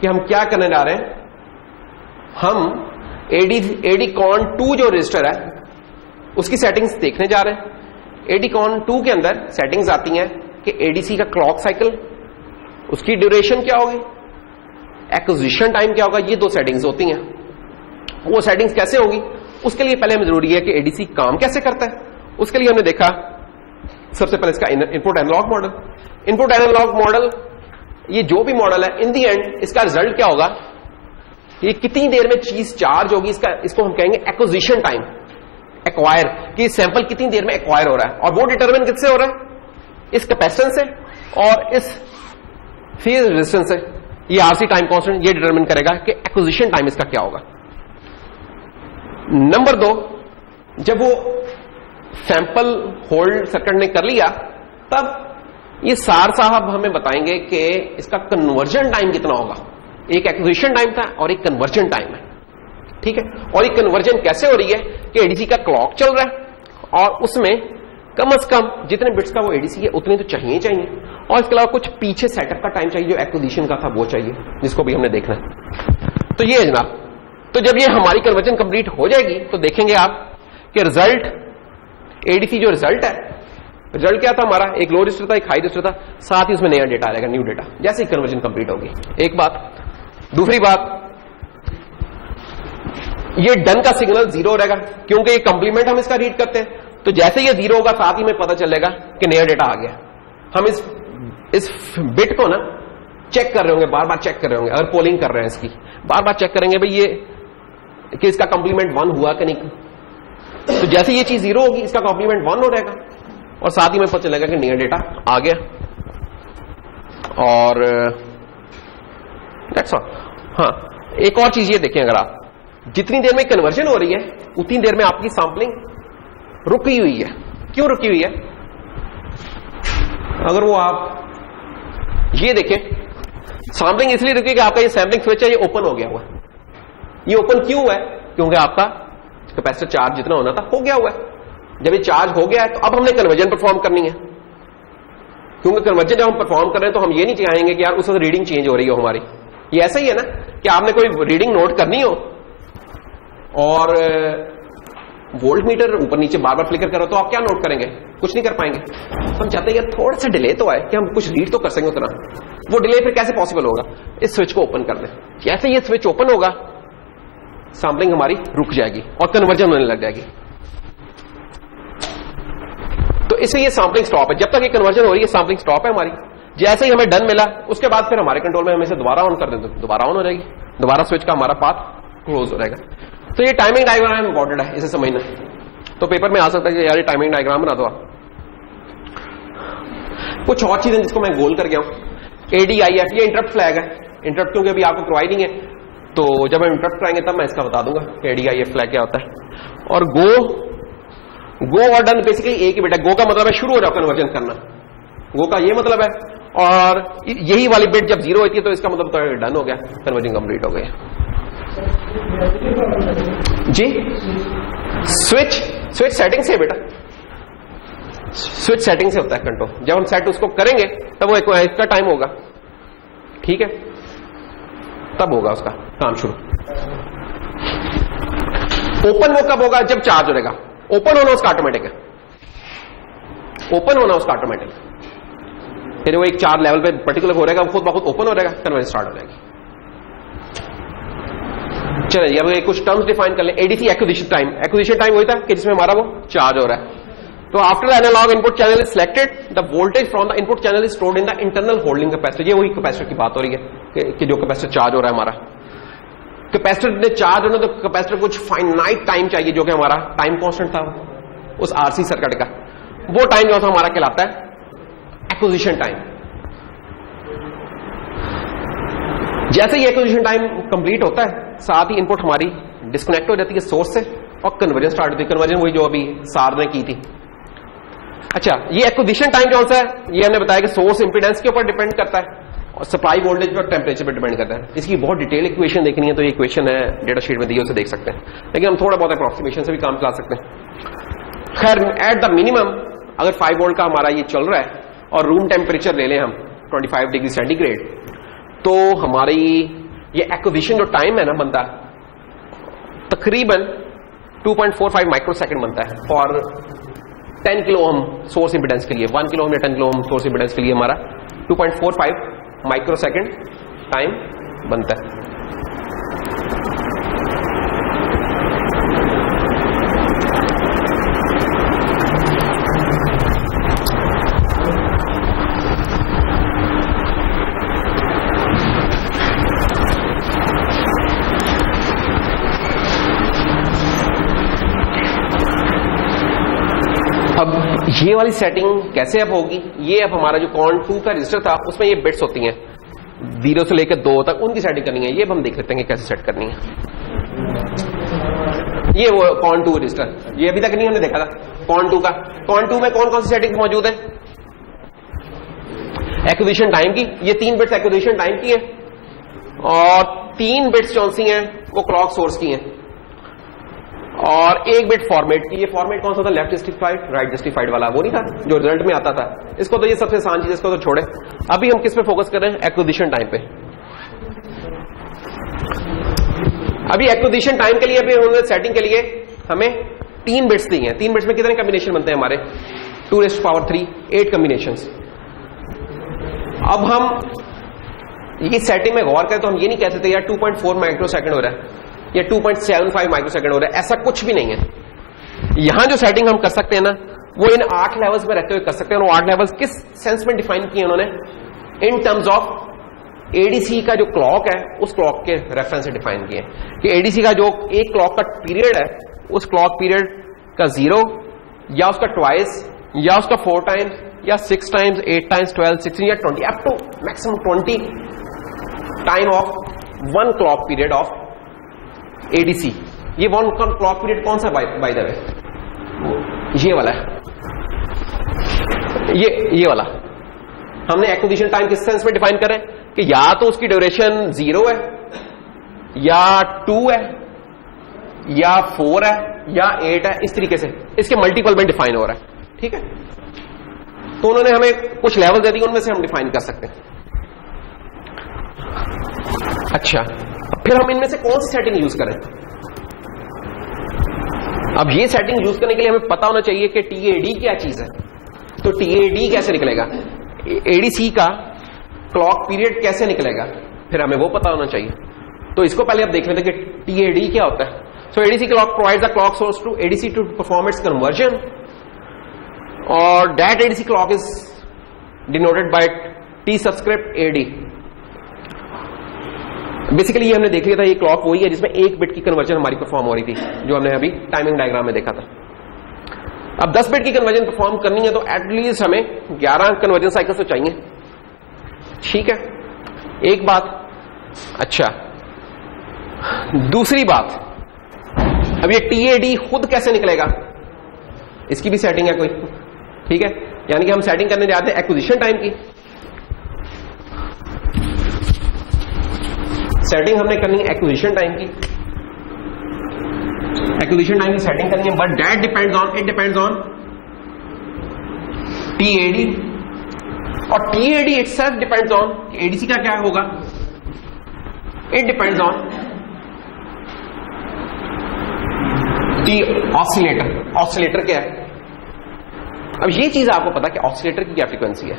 कि हम क्या करने जा रहे हैं, हम एडीकॉन 2 जो रजिस्टर है उसकी सेटिंग्स देखने जा रहे हैं। एडीकॉन 2 के अंदर सेटिंग्स आती हैं कि एडीसी का क्लॉक साइकिल, उसकी ड्यूरेशन क्या होगी, एक्विजिशन टाइम क्या होगा, ये 2 सेटिंग्स होती हैं। वो सेटिंग्स कैसे होगी, उसके लिए पहले हमें जरूरी है कि एडीसी काम कैसे करता है। उसके लिए हमने देखा सबसे पहले इसका input analog model. Input analog model, ये जो भी मॉडल है, इन दी एंड इसका रिजल्ट क्या होगा, ये कितनी देर में चीज चार्ज होगी, इसको हम कहेंगे एक्विजिशन टाइम। एक्वायर, कि सैंपल कितनी देर में एक्वायर हो रहा है, और वो डिटरमिन किससे हो रहा है, इस कैपेसिटेंस से और इस फेज रेजिस्टेंस से। ये आरसी टाइम कांस्टेंट ये डिटरमिन करेगा कि एक्विजिशन टाइम इसका क्या होगा। नंबर 2, जब वो सैंपल होल्ड सर्किट ने कर लिया, तब ये सार साहब हमें बताएंगे कि इसका कन्वर्जन टाइम कितना होगा। एक एक्विजिशन टाइम था और एक कन्वर्जन टाइम है, ठीक है। और ये कन्वर्जन कैसे हो रही है कि एडीसी का क्लॉक चल रहा है और उसमें कम से कम जितने बिट्स का वो एडीसी है उतने तो चाहिए ही चाहिए, और इसके अलावा कुछ पीछे सेटअप का टाइम चाहिए जो एक्विजिशन का था वो चाहिए, जिसको भी हमने देखना है। तो ये है जनाब। तो जब ये हमारी कन्वर्जन कंप्लीट हो जाएगी तो देखेंगे आप कि रिजल्ट एडीसी जो रिजल्ट है, रिजल्ट क्या था हमारा, एक लो रजिस्टर था, एक हाई रजिस्टर था, साथ ही उसमें नया डेटा आएगा, न्यू डेटा, जैसे ही कन्वर्जन कंप्लीट होगी। एक बात। दूसरी बात, ये डन का सिग्नल 0 रहेगा क्योंकि ये कंप्लीमेंट हम इसका रीड करते हैं, तो जैसे ये 0 होगा साथ ही में पता चलेगा कि नया डेटा आ गया। हम इस बिट को ना चेक कर रहे होंगे, बार बार चेक कर रहे होंगे, अगर पोलिंग कर रहे हैं इसकी बार बार चेक करेंगे भाई ये कि इसका कंप्लीमेंट 1 हुआ कि नहीं। तो जैसे ये चीज 0 होगी इसका कंप्लीमेंट 1 हो रहेगा और साथ ही में पता चलेगा कि नया डेटा आ गया। और दैट्स ऑल। हाँ, एक और चीज ये देखें, अगर आप जितनी देर में कन्वर्जन हो रही है उतनी देर में आपकी सैंपलिंग रुकी हुई है। क्यों रुकी हुई है? अगर वो आप ये देखें, सैंपलिंग इसलिए रुकी कि आपका ये सैंपलिंग स्विच है ये ओपन हो गया हुआ है। ये ओपन क्यों है? क्योंकि आपका कैपेसिटर चार्ज जितना होना था हो गया हुआ है। जब ये चार्ज हो गया है तो अब हमने कन्वर्जन परफॉर्म करनी है, क्योंकि कन्वर्जन जब हम परफॉर्म कर रहे हैं तो हम ये नहीं चाहेंगे कि यार उस वक्त रीडिंग चेंज हो रही हो हमारी। ये ऐसा ही है ना कि आपने कोई रीडिंग नोट करनी हो और वोल्ट मीटर ऊपर नीचे बार बार फ्लिकर करो तो आप क्या नोट करेंगे? कुछ नहीं कर पाएंगे। हम चाहते हैं यार थोड़ा सा डिले तो आए कि हम कुछ रीड तो कर सकें उतना। वो डिले फिर कैसे पॉसिबल होगा? इस स्विच को ओपन कर दें। जैसे ये स्विच ओपन होगा सैंपलिंग हमारी रुक जाएगी और कन्वर्जन होने लग जाएगी। तो इससे ये सैंपलिंग स्टॉप है। जब तक ये कन्वर्जन हो रही है सैंपलिंग स्टॉप है हमारी। जैसे ही हमें डन मिला उसके बाद फिर हमारे कंट्रोल में हम इसे दोबारा ऑन कर दें तो दोबारा ऑन हो जाएगी, दोबारा स्विच का हमारा पाथ क्लोज हो जाएगा। तो ये टाइमिंग डायग्राम इंपॉर्टेंट है, इसे समझना। तो पेपर में आ सकता है कि यार ये टाइमिंग डायग्राम बना दो आप। कुछ और चीजें जिसको मैं गोल कर गया हूं, एडीआईएफ ये इंटरप्ट फ्लैग है। इंटरप्ट क्योंकि अभी आपको करवाई नहीं है तो जब हम इंटरप्ट कराएंगे तब मैं इसका बता दूंगा कि एडीआईएफ फ्लैग क्या होता है। और गो और डन बेसिकली एक ही बेटा। गो का मतलब है शुरू हो जाओ कन्वर्जन करना, गो का ये मतलब है। और यही वाली बिट जब 0 होती है तो इसका मतलब तो डन हो गया, कन्वर्जन कंप्लीट हो गया जी। स्विच सेटिंग से बेटा, स्विच सेटिंग से होता है कंट्रोल। जब हम सेट उसको करेंगे तब वो इसका टाइम होगा, ठीक है, तब होगा उसका काम शुरू। ओपन वो कब होगा? जब चार्ज हो जाएगा। ओपन होना उसका ऑटोमेटिक है, ओपन होना उसका ऑटोमेटिक। फिर वो एक चार्ज लेवल पे पर्टिकुलर हो रहेगा, खुद बहुत ओपन हो रहेगा, कन्वर्जन स्टार्ट हो जाएगी। चलिए अब एक कुछ टर्म्स डिफाइन कर लें। ADC acquisition time. Acquisition time वही था कि जिसमें हमारा वो चार्ज हो रहा है। तो after the analog input channel is selected the voltage from the input channel is stored in the internal holding capacitor. ये वही कैपेसिटर की बात हो रही है कि जो कैपेसिटर चार्ज हो रहा है हमारा। कैपेसिटर ने चार्ज होना तो कैपेसिटर कुछ फाइनाइट टाइम चाहिए जो कि हमारा टाइम कांस्टेंट था उस आरसी सर्किट का। वो टाइम जो था हमारा कहलाता है एक्विजिशन टाइम। जैसे ही एक्विजिशन टाइम कंप्लीट होता है साथ ही इनपुट हमारी डिस्कनेक्ट हो जाती है सोर्स से और कन्वर्जन स्टार्ट होती है। कन्वर्जन वही जो अभी सार ने की थी। अच्छा, ये एक्विजिशन टाइम कौन सा है? ये हमने बताया कि सोर्स इंपीडेंस के ऊपर डिपेंड करता है और सप्लाई वोल्टेज पर टेम्परेचर पर डिपेंड करता है। इसकी बहुत डिटेल इक्वेशन देखनी है तो ये इक्वेशन है डेटा शीट में दी, उसे देख सकते हैं, लेकिन हम थोड़ा बहुत अप्रोक्सीमेशन से भी काम चला सकते हैं। खैर एट द मिनिमम अगर 5 वोल्ट का हमारा ये चल रहा है और रूम टेम्परेचर ले लें हम 25 डिग्री सेंटीग्रेड, तो हमारी ये एक्विजिशन जो टाइम है ना बनता है तकरीबन 2.45 माइक्रोसेकंड बनता है for 10 kilo ohm source impedance के लिए। 1 किलो ओम या 10 किलो ओम सोर्स इंपिडेंस के लिए हमारा 2.45 माइक्रोसेकंड टाइम बनता है। ये वाली सेटिंग कैसे अब होगी, ये अब हमारा जो कॉन 2 का रजिस्टर था उसमें ये बिट्स होती हैं 0 से लेकर 2 तक, उनकी सेटिंग करनी है। ये अब हम देख लेते हैं कैसे सेट करनी है। ये वो कॉन 2 रजिस्टर, ये अभी तक नहीं हमने देखा था कॉन 2 का। कॉन 2 में कौन कौन सी सेटिंग मौजूद है? एक्विजिशन टाइम की, ये 3 बिट्स एक्विजिशन टाइम की है और 3 बिट्स कौन सी हैं, वो क्लॉक सोर्स की हैं और 1 बिट फॉर्मेट की। ये फॉर्मेट कौन सा था? लेफ्ट जस्टिफाइड राइट जस्टिफाइड वाला, वो नहीं था जो रिजल्ट में आता था। इसको तो ये सबसे आसान चीज, इसको तो छोड़े। अभी हम किस पे फोकस कर रहे हैं? एक्विजिशन टाइम पे। अभी एक्विजिशन टाइम के लिए अभी उन्होंने सेटिंग के लिए हमें 3 बिट्स दी हैं। 3 बिट्स में कितने कॉम्बिनेशन बनते हैं हमारे? 2⁻3 8 कॉम्बिनेशंस। अब हम ये सेटिंग में गौर करें तो हम ये नहीं कह सकते यार 2.4 माइक्रोसेकंड हो रहा है या 2.75 माइक्रोसेकंड हो रहा है, ऐसा कुछ भी नहीं है। यहां जो सेटिंग हम कर सकते हैं ना, वो इन 8 लेवल्स में रहते हुए कर सकते हैं। वो 8 लेवल्स किस सेंस में डिफाइन किए उन्होंने? इन टर्म्स ऑफ एडीसी का जो क्लॉक है उस क्लॉक के रेफरेंस से डिफाइन किए कि एडीसी का जो एक क्लॉक का पीरियड है उस क्लॉक पीरियड का 0 या उसका ट्वाइस या उसका 4 टाइम्स या 6 टाइम्स 8 टाइम्स 12 16 या 20 up to maximum 20 time of 1 clock period of ADC. ये 1 क्लॉक पीरियड कौन सा बाय द वे? ये वाला है, ये वाला। हमने एक्विजिशन टाइम किस सेंस में डिफाइन करें कि या तो उसकी ड्यूरेशन 0 है या 2 है या 4 है या 8 है, इस तरीके से इसके मल्टीपल में डिफाइन हो रहा है। ठीक है, तो उन्होंने हमें कुछ लेवल दे दिए, उनमें से हम डिफाइन कर सकते हैं। अच्छा, फिर हम इनमें से कौन सी सेटिंग यूज करें? अब ये सेटिंग यूज करने के लिए हमें पता होना चाहिए कि टीएडी क्या चीज है। तो टीएडी कैसे निकलेगा, एडीसी का क्लॉक पीरियड कैसे निकलेगा, फिर हमें वो पता होना चाहिए। तो इसको पहले आप देख लेते हैं कि टीएडी क्या होता है। So ADC clock provides the clock source to ADC to perform its conversion और that ADC clock is denoted by T subscript AD. Basically ये हमने देख लिया था, ये क्लॉक वही है जिसमें 1 बिट की कन्वर्जन हमारी परफॉर्म हो रही थी, जो हमने अभी टाइमिंग डायग्राम में देखा था। अब 10 बिट की कन्वर्जन परफॉर्म करनी है तो एटलीस्ट हमें 11 कन्वर्जन साइकिल्स तो चाहिए। ठीक है, एक बात। अच्छा, दूसरी बात, अब ये टीएडी खुद कैसे निकलेगा, इसकी भी सेटिंग है कोई। ठीक है, यानी कि हम सेटिंग करने जाते हैं एक्विजिशन टाइम की। सेटिंग हमने करनी है एक्विजिशन टाइम की, एक्विजिशन टाइम की सेटिंग करनी है, but that depends on TAD और TAD itself depends on ADC का क्या होगा, it depends on T oscillator. Oscillator क्या है? अब ये चीज आपको पता है कि ऑसिलेटर की क्या फ्रीक्वेंसी है।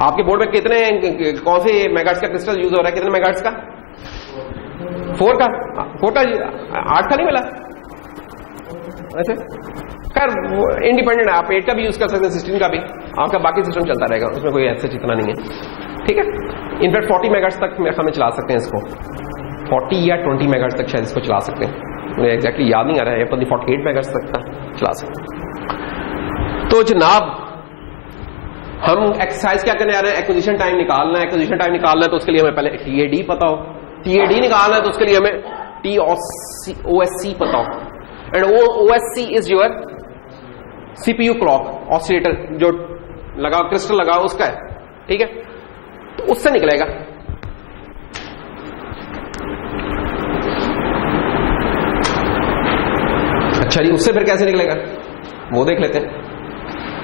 आपके बोर्ड में कितने कौन से मेगाहर्ट्ज का क्रिस्टल यूज हो रहा है, कितने मेगाहर्ट्ज का? 4 का 8 का नहीं मिला ऐसे। खैर इंडिपेंडेंट है, आप 8 का भी यूज कर सकते हैं, 16 का भी, आपका बाकी सिस्टम चलता रहेगा, उसमें कोई ऐसे इतना नहीं है। ठीक है, इनफैक्ट 40 मेगाहर्ट्ज तक हमें चला सकते हैं इसको, 40 या 20 मेगाहर्ट्ज तक शायद इसको चला सकते हैं, मुझे एग्जैक्टली याद नहीं आ रहा है, 48 मेगाहर्ट्ज तक का चला सकते हैं। तो जनाब हम एक्सरसाइज क्या करने आ रहे हैं? एक्विजिशन टाइम निकालना है। एक्विजिशन टाइम निकालना है तो उसके लिए हमें पहले टीएडी पता हो, टीएडी निकालना है तो उसके लिए हमें टीओएससी पता हो, and OSC is your CPU clock oscillator जो लगा क्रिस्टल लगा उसका है। ठीक है, तो उससे निकलेगा। अच्छा जी, उससे फिर कैसे निकलेगा वो देख लेते हैं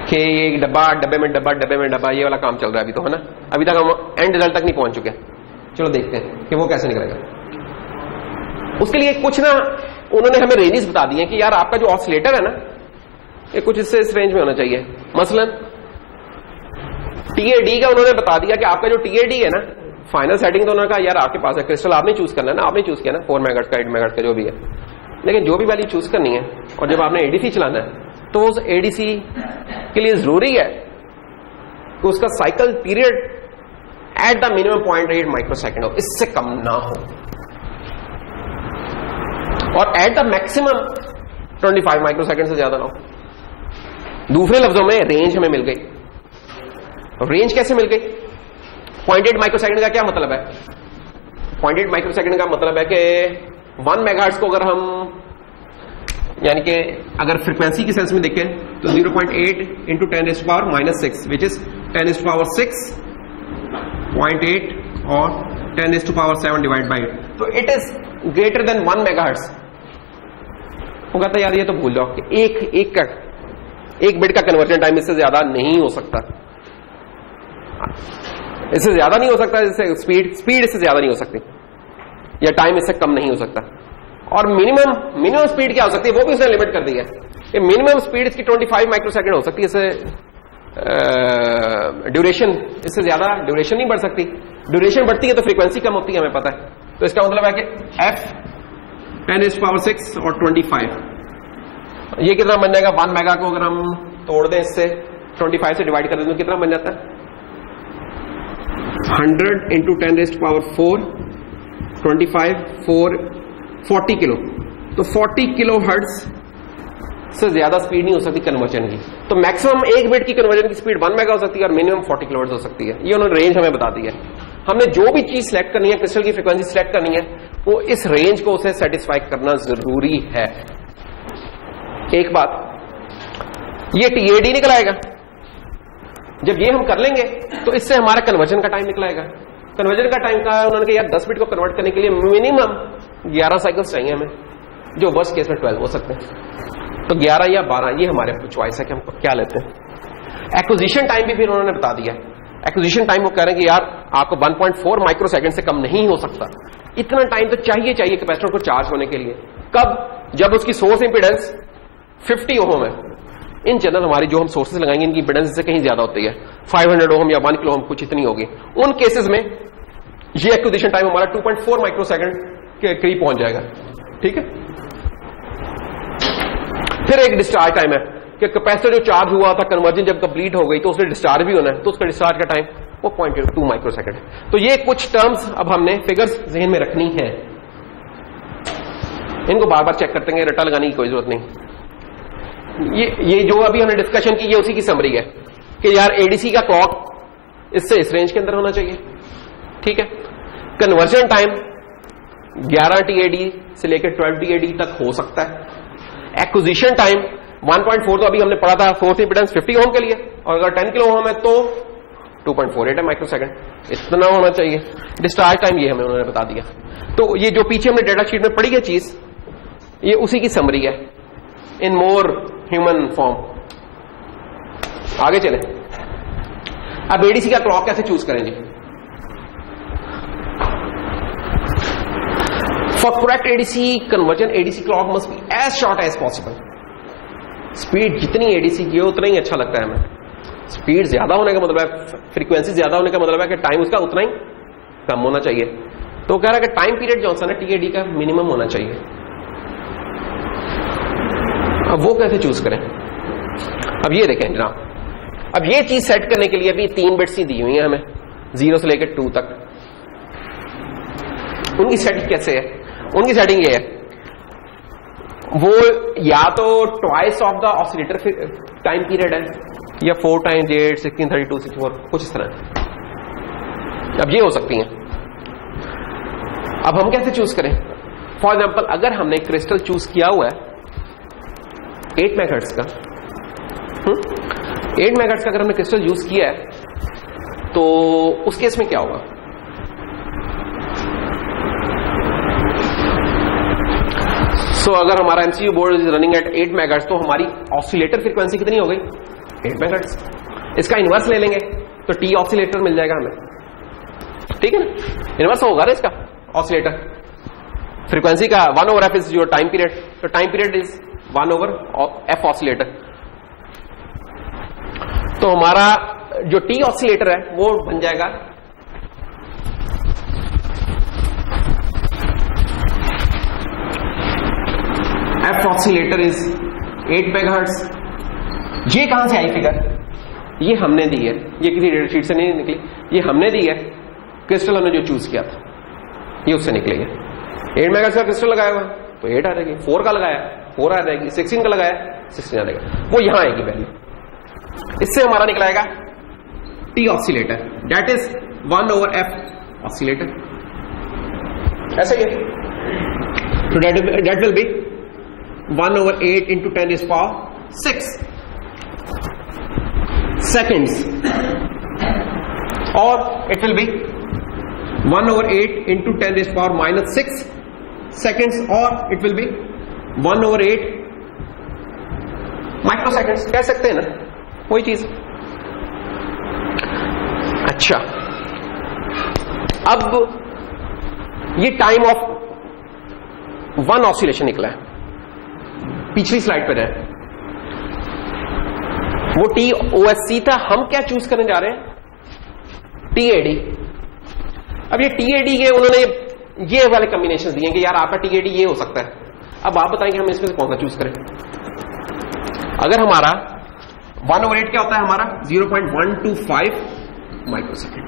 कि ये डब्बे में डब्बा ये वाला काम चल रहा है अभी तो, है ना। अभी तक हम एंड रिजल्ट तक नहीं पहुंच चुके। चलो देखते हैं कि वो कैसे निकलेगा। उसके लिए कुछ ना उन्होंने हमें रेंजेस बता दिए कि यार आपका जो ऑसिलेटर है ना ये कुछ इससे इस रेंज में होना चाहिए। मसलन टीएडी का उन्होंने बता दिया कि आपका जो टीएडी है ना, फाइनल सेटिंग तो उन्होंने कहा यार आपके पास है क्रिस्टल, आपने चूज करना है ना, आपने चूज किया ना 4 मेगाहर्ट्ज का 8 मेगाहर्ट्ज का जो भी है, लेकिन जो भी वैल्यू चूज करनी है और जब आपने एडीसी चलाना है तो उस एडीसी के लिए जरूरी है कि उसका cycle period at the minimum 0.8 microsecond हो, इससे कम ना हो, और एट द मैक्सिमम 25 माइक्रोसेकंड से ज्यादा ना हो। दूसरे लफ्जों में रेंज हमें मिल गई। रेंज कैसे मिल गई? 0.8 माइक्रोसेकंड का क्या मतलब है? 0.8 माइक्रोसेकंड का मतलब है कि 1 मेगाहर्ट्ज को अगर हम यानी कि अगर फ्रीक्वेंसी की सेंस में देखें तो 0.8 इंटू 10⁻⁻6 विच इज 10⁻6 0.8 और 10⁻7 डिवाइड बाई 8, तो it is greater than 1 megahertz. वो कहता है यार ये तो भूल जाओ कि एक बिट का कन्वर्जन टाइम इससे ज्यादा नहीं हो सकता, इससे ज्यादा नहीं हो सकता, इससे स्पीड इससे ज्यादा नहीं हो सकती, या टाइम इससे कम नहीं हो सकता। और मिनिमम स्पीड क्या हो सकती है वो भी उसने लिमिट कर दी है कि मिनिमम स्पीड इसकी 25 माइक्रोसेकंड हो सकती है, इससे ड्यूरेशन इससे ज्यादा ड्यूरेशन नहीं बढ़ सकती। ड्यूरेशन बढ़ती है तो फ्रीक्वेंसी कम होती है, हमें पता है। तो इसका मतलब है कि f 10⁻6 और 25 ये कितना बन जाएगा? 1 मेगा को अगर हम तोड़ दें इससे 25 से डिवाइड कर दें तो कितना बन जाता है? 100 इंटू 10⁻4 25 4 40 किलो। तो 40 किलो हर्ट्ज से ज्यादा स्पीड नहीं हो सकती कन्वर्जन की। तो मैक्सिमम एक बिट की कन्वर्जन की स्पीड 1 मेगा हो सकती है और मिनिमम 40 किलो हर्ट्ज हो सकती है। ये उन्होंने रेंज हमें बता दी है। हमने जो भी चीज सिलेक्ट करनी है, क्रिस्टल की फ्रीक्वेंसी सिलेक्ट करनी है, वो इस रेंज को उसे सेटिस्फाई करना जरूरी है। एक बात, ये TAD निकल आएगा। जब ये हम कर लेंगे तो इससे हमारा कन्वर्जन का टाइम निकल आएगा। कन्वर्जन का टाइम का उन्होंने कहा यार 10 बिट को कन्वर्ट करने के लिए मिनिमम 11 साइकिल्स चाहिए हमें, जो वर्स्ट केस में 12 हो सकते हैं। तो 11 या 12 ये हमारे चॉइस है कि हम क्या लेते हैं। एक्विजिशन टाइम भी फिर उन्होंने बता दिया। एक्विजिशन टाइम वो कह रहे हैं कि यार आपको 1.4 माइक्रोसेकंड से कम नहीं हो सकता। इतना टाइम तो चाहिए कैपेसिटर को चार्ज होने के लिए। कब? जब उसकी सोर्स इंपीडेंस 50 ओम है। इन जनरल हमारी जो हम सोर्सेज लगाएंगे इनकी इंपीडेंस से कहीं ज्यादा होती है, 500 ओम या 1 किलो ओम कुछ इतनी होगी। उन केसेस में ये एक्विजिशन टाइम हमारा 2.4 माइक्रोसेकंड के करीब पहुंच जाएगा। ठीक है। फिर एक डिस्चार्ज टाइम है कि कैपेसिटर जो चार्ज हुआ था, कन्वर्जन जब कंप्लीट हो गई तो उसने डिस्चार्ज भी होना है, तो उसका डिस्चार्ज का टाइम वो 0.2 माइक्रोसेकंड है। तो ये कुछ टर्म्स अब हमने फिगर्स जहन में रखनी है, इनको बार बार चेक करते हैं, रटा लगाने की कोई जरूरत नहीं। ये जो अभी हमने डिस्कशन की ये उसी की समरी है कि यार एडीसी का क्लॉक इससे इस रेंज के अंदर होना चाहिए। ठीक है। कन्वर्जन टाइम 11 TAD से लेकर 12 TAD तक हो सकता है। एक्विजिशन टाइम 1.4 तो अभी हमने पढ़ा था, सोर्स इंपीडेंस 50 ओम के लिए, और अगर 10 किलो ओम है तो 2.48 है माइक्रोसेकंड, इतना होना चाहिए। डिस्चार्ज टाइम ये हमें उन्होंने बता दिया। तो ये जो पीछे हमने डेटा शीट में पढ़ी है चीज, ये उसी की समरी है इन मोर ह्यूमन फॉर्म। आगे चले। अब एडीसी का क्लॉक कैसे चूज करेंगे? For correct ADC conversion, ADC clock must be as short as possible. Speed जितनी एडीसी की हो उतना ही अच्छा लगता है हमें। स्पीड ज्यादा होने का मतलब है, फ्रीक्वेंसी ज्यादा होने का मतलब है कि टाइम उसका उतना ही कम होना चाहिए। तो कह रहा है कि टाइम पीरियड जो है TAD का मिनिमम होना चाहिए। अब वो कैसे चूज करें? अब ये देखें जनाब, अब ये चीज सेट करने के लिए अभी 3 बिट्स ही दी हुई है हमें, 0 से लेकर 2 तक। उनकी सेटिंग कैसे है? उनकी सेटिंग ये है, वो या तो twice of the oscillator time period है, या 4 टाइम्स 8 16 32 64 कुछ इस तरह। अब ये हो सकती हैं। अब हम कैसे चूज करें? फॉर एग्जाम्पल, अगर हमने क्रिस्टल चूज किया हुआ है 8 मेगाहर्ट्ज का, 8 मेगाहर्ट्ज का अगर हमने क्रिस्टल यूज किया है तो उस केस में क्या होगा? सो अगर हमारा MCU board is running at 8 megahertz तो हमारी ऑसिलेटर फ्रीक्वेंसी कितनी हो गई? 8 मेगाहर्ट्ज। इसका इनवर्स ले लेंगे तो टी ऑसिलेटर मिल जाएगा हमें। ठीक है ना? इनवर्स होगा ना इसका ऑसिलेटर फ्रीक्वेंसी का 1/f is your time period. तो time period is 1/f oscillator. तो हमारा जो टी ऑसिलेटर है वो बन जाएगा एफ ऑसिलेटर इज 8 मेगाहर्ट्ज। ये कहां से आई फिगर? ये हमने दी है, ये किसी डेटा शीट से नहीं निकली, ये हमने दी है। क्रिस्टल हमने जो चूज किया था ये उससे निकलेगी। 8 मेगाहर्ट्ज का क्रिस्टल लगाया हुआ तो 8 आ जाएगी, 4 का लगाया 4 आ जाएगी, 16 का लगाया 16 आ जाएगा। वो यहां आएगी वैल्यू। इससे हमारा निकलाएगा T oscillator, that is 1/f oscillator, ऐसा ही है। तो that will be 1/8 into 10⁶ seconds, or it will be 1/8 into 10⁻⁻⁶ seconds, or it will be 1/8 microseconds, कह सकते हैं ना, वही चीज। अच्छा, अब ये टाइम ऑफ वन ऑसिलेशन निकला है, पिछली स्लाइड पर है वो TOSC था, हम क्या चूज करने जा रहे हैं, TAD। अब ये TAD के उन्होंने ये वाले कॉम्बिनेशन दिए कि यार आपका TAD ये हो सकता है। अब आप बताएंगे हम इसमें से कौन सा चूज करें। अगर हमारा 1/8 क्या होता है, हमारा 0.125 माइक्रोसेकेंड।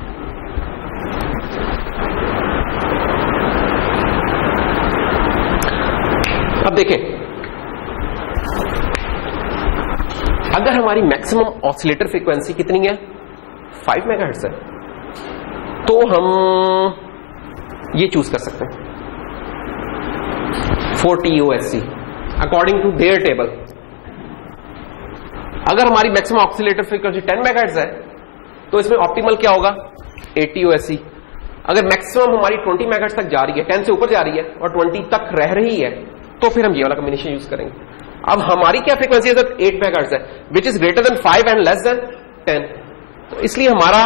अब देखें, अगर हमारी मैक्सिमम ऑसिलेटर फ्रीक्वेंसी कितनी है, 5 मेगाहर्ट्ज है, तो हम ये चूज कर सकते हैं for TOSC according to their table. अगर हमारी मैक्सिमम ऑसिलेटर फ्रीक्वेंसी 10 मेगाहर्ट्ज है तो इसमें ऑप्टिमल क्या होगा, 8 TOSC। अगर मैक्सिमम हमारी 20 मेगाहर्ट्ज तक जा रही है, 10 से ऊपर जा रही है और 20 तक रह रही है, तो फिर हम ये वाला कॉम्बिनेशन यूज करेंगे। अब हमारी क्या फ्रीक्वेंसी है, 8 मेगाहर्ट्ज है, which is greater than 5 and less than 10, तो इसलिए हमारा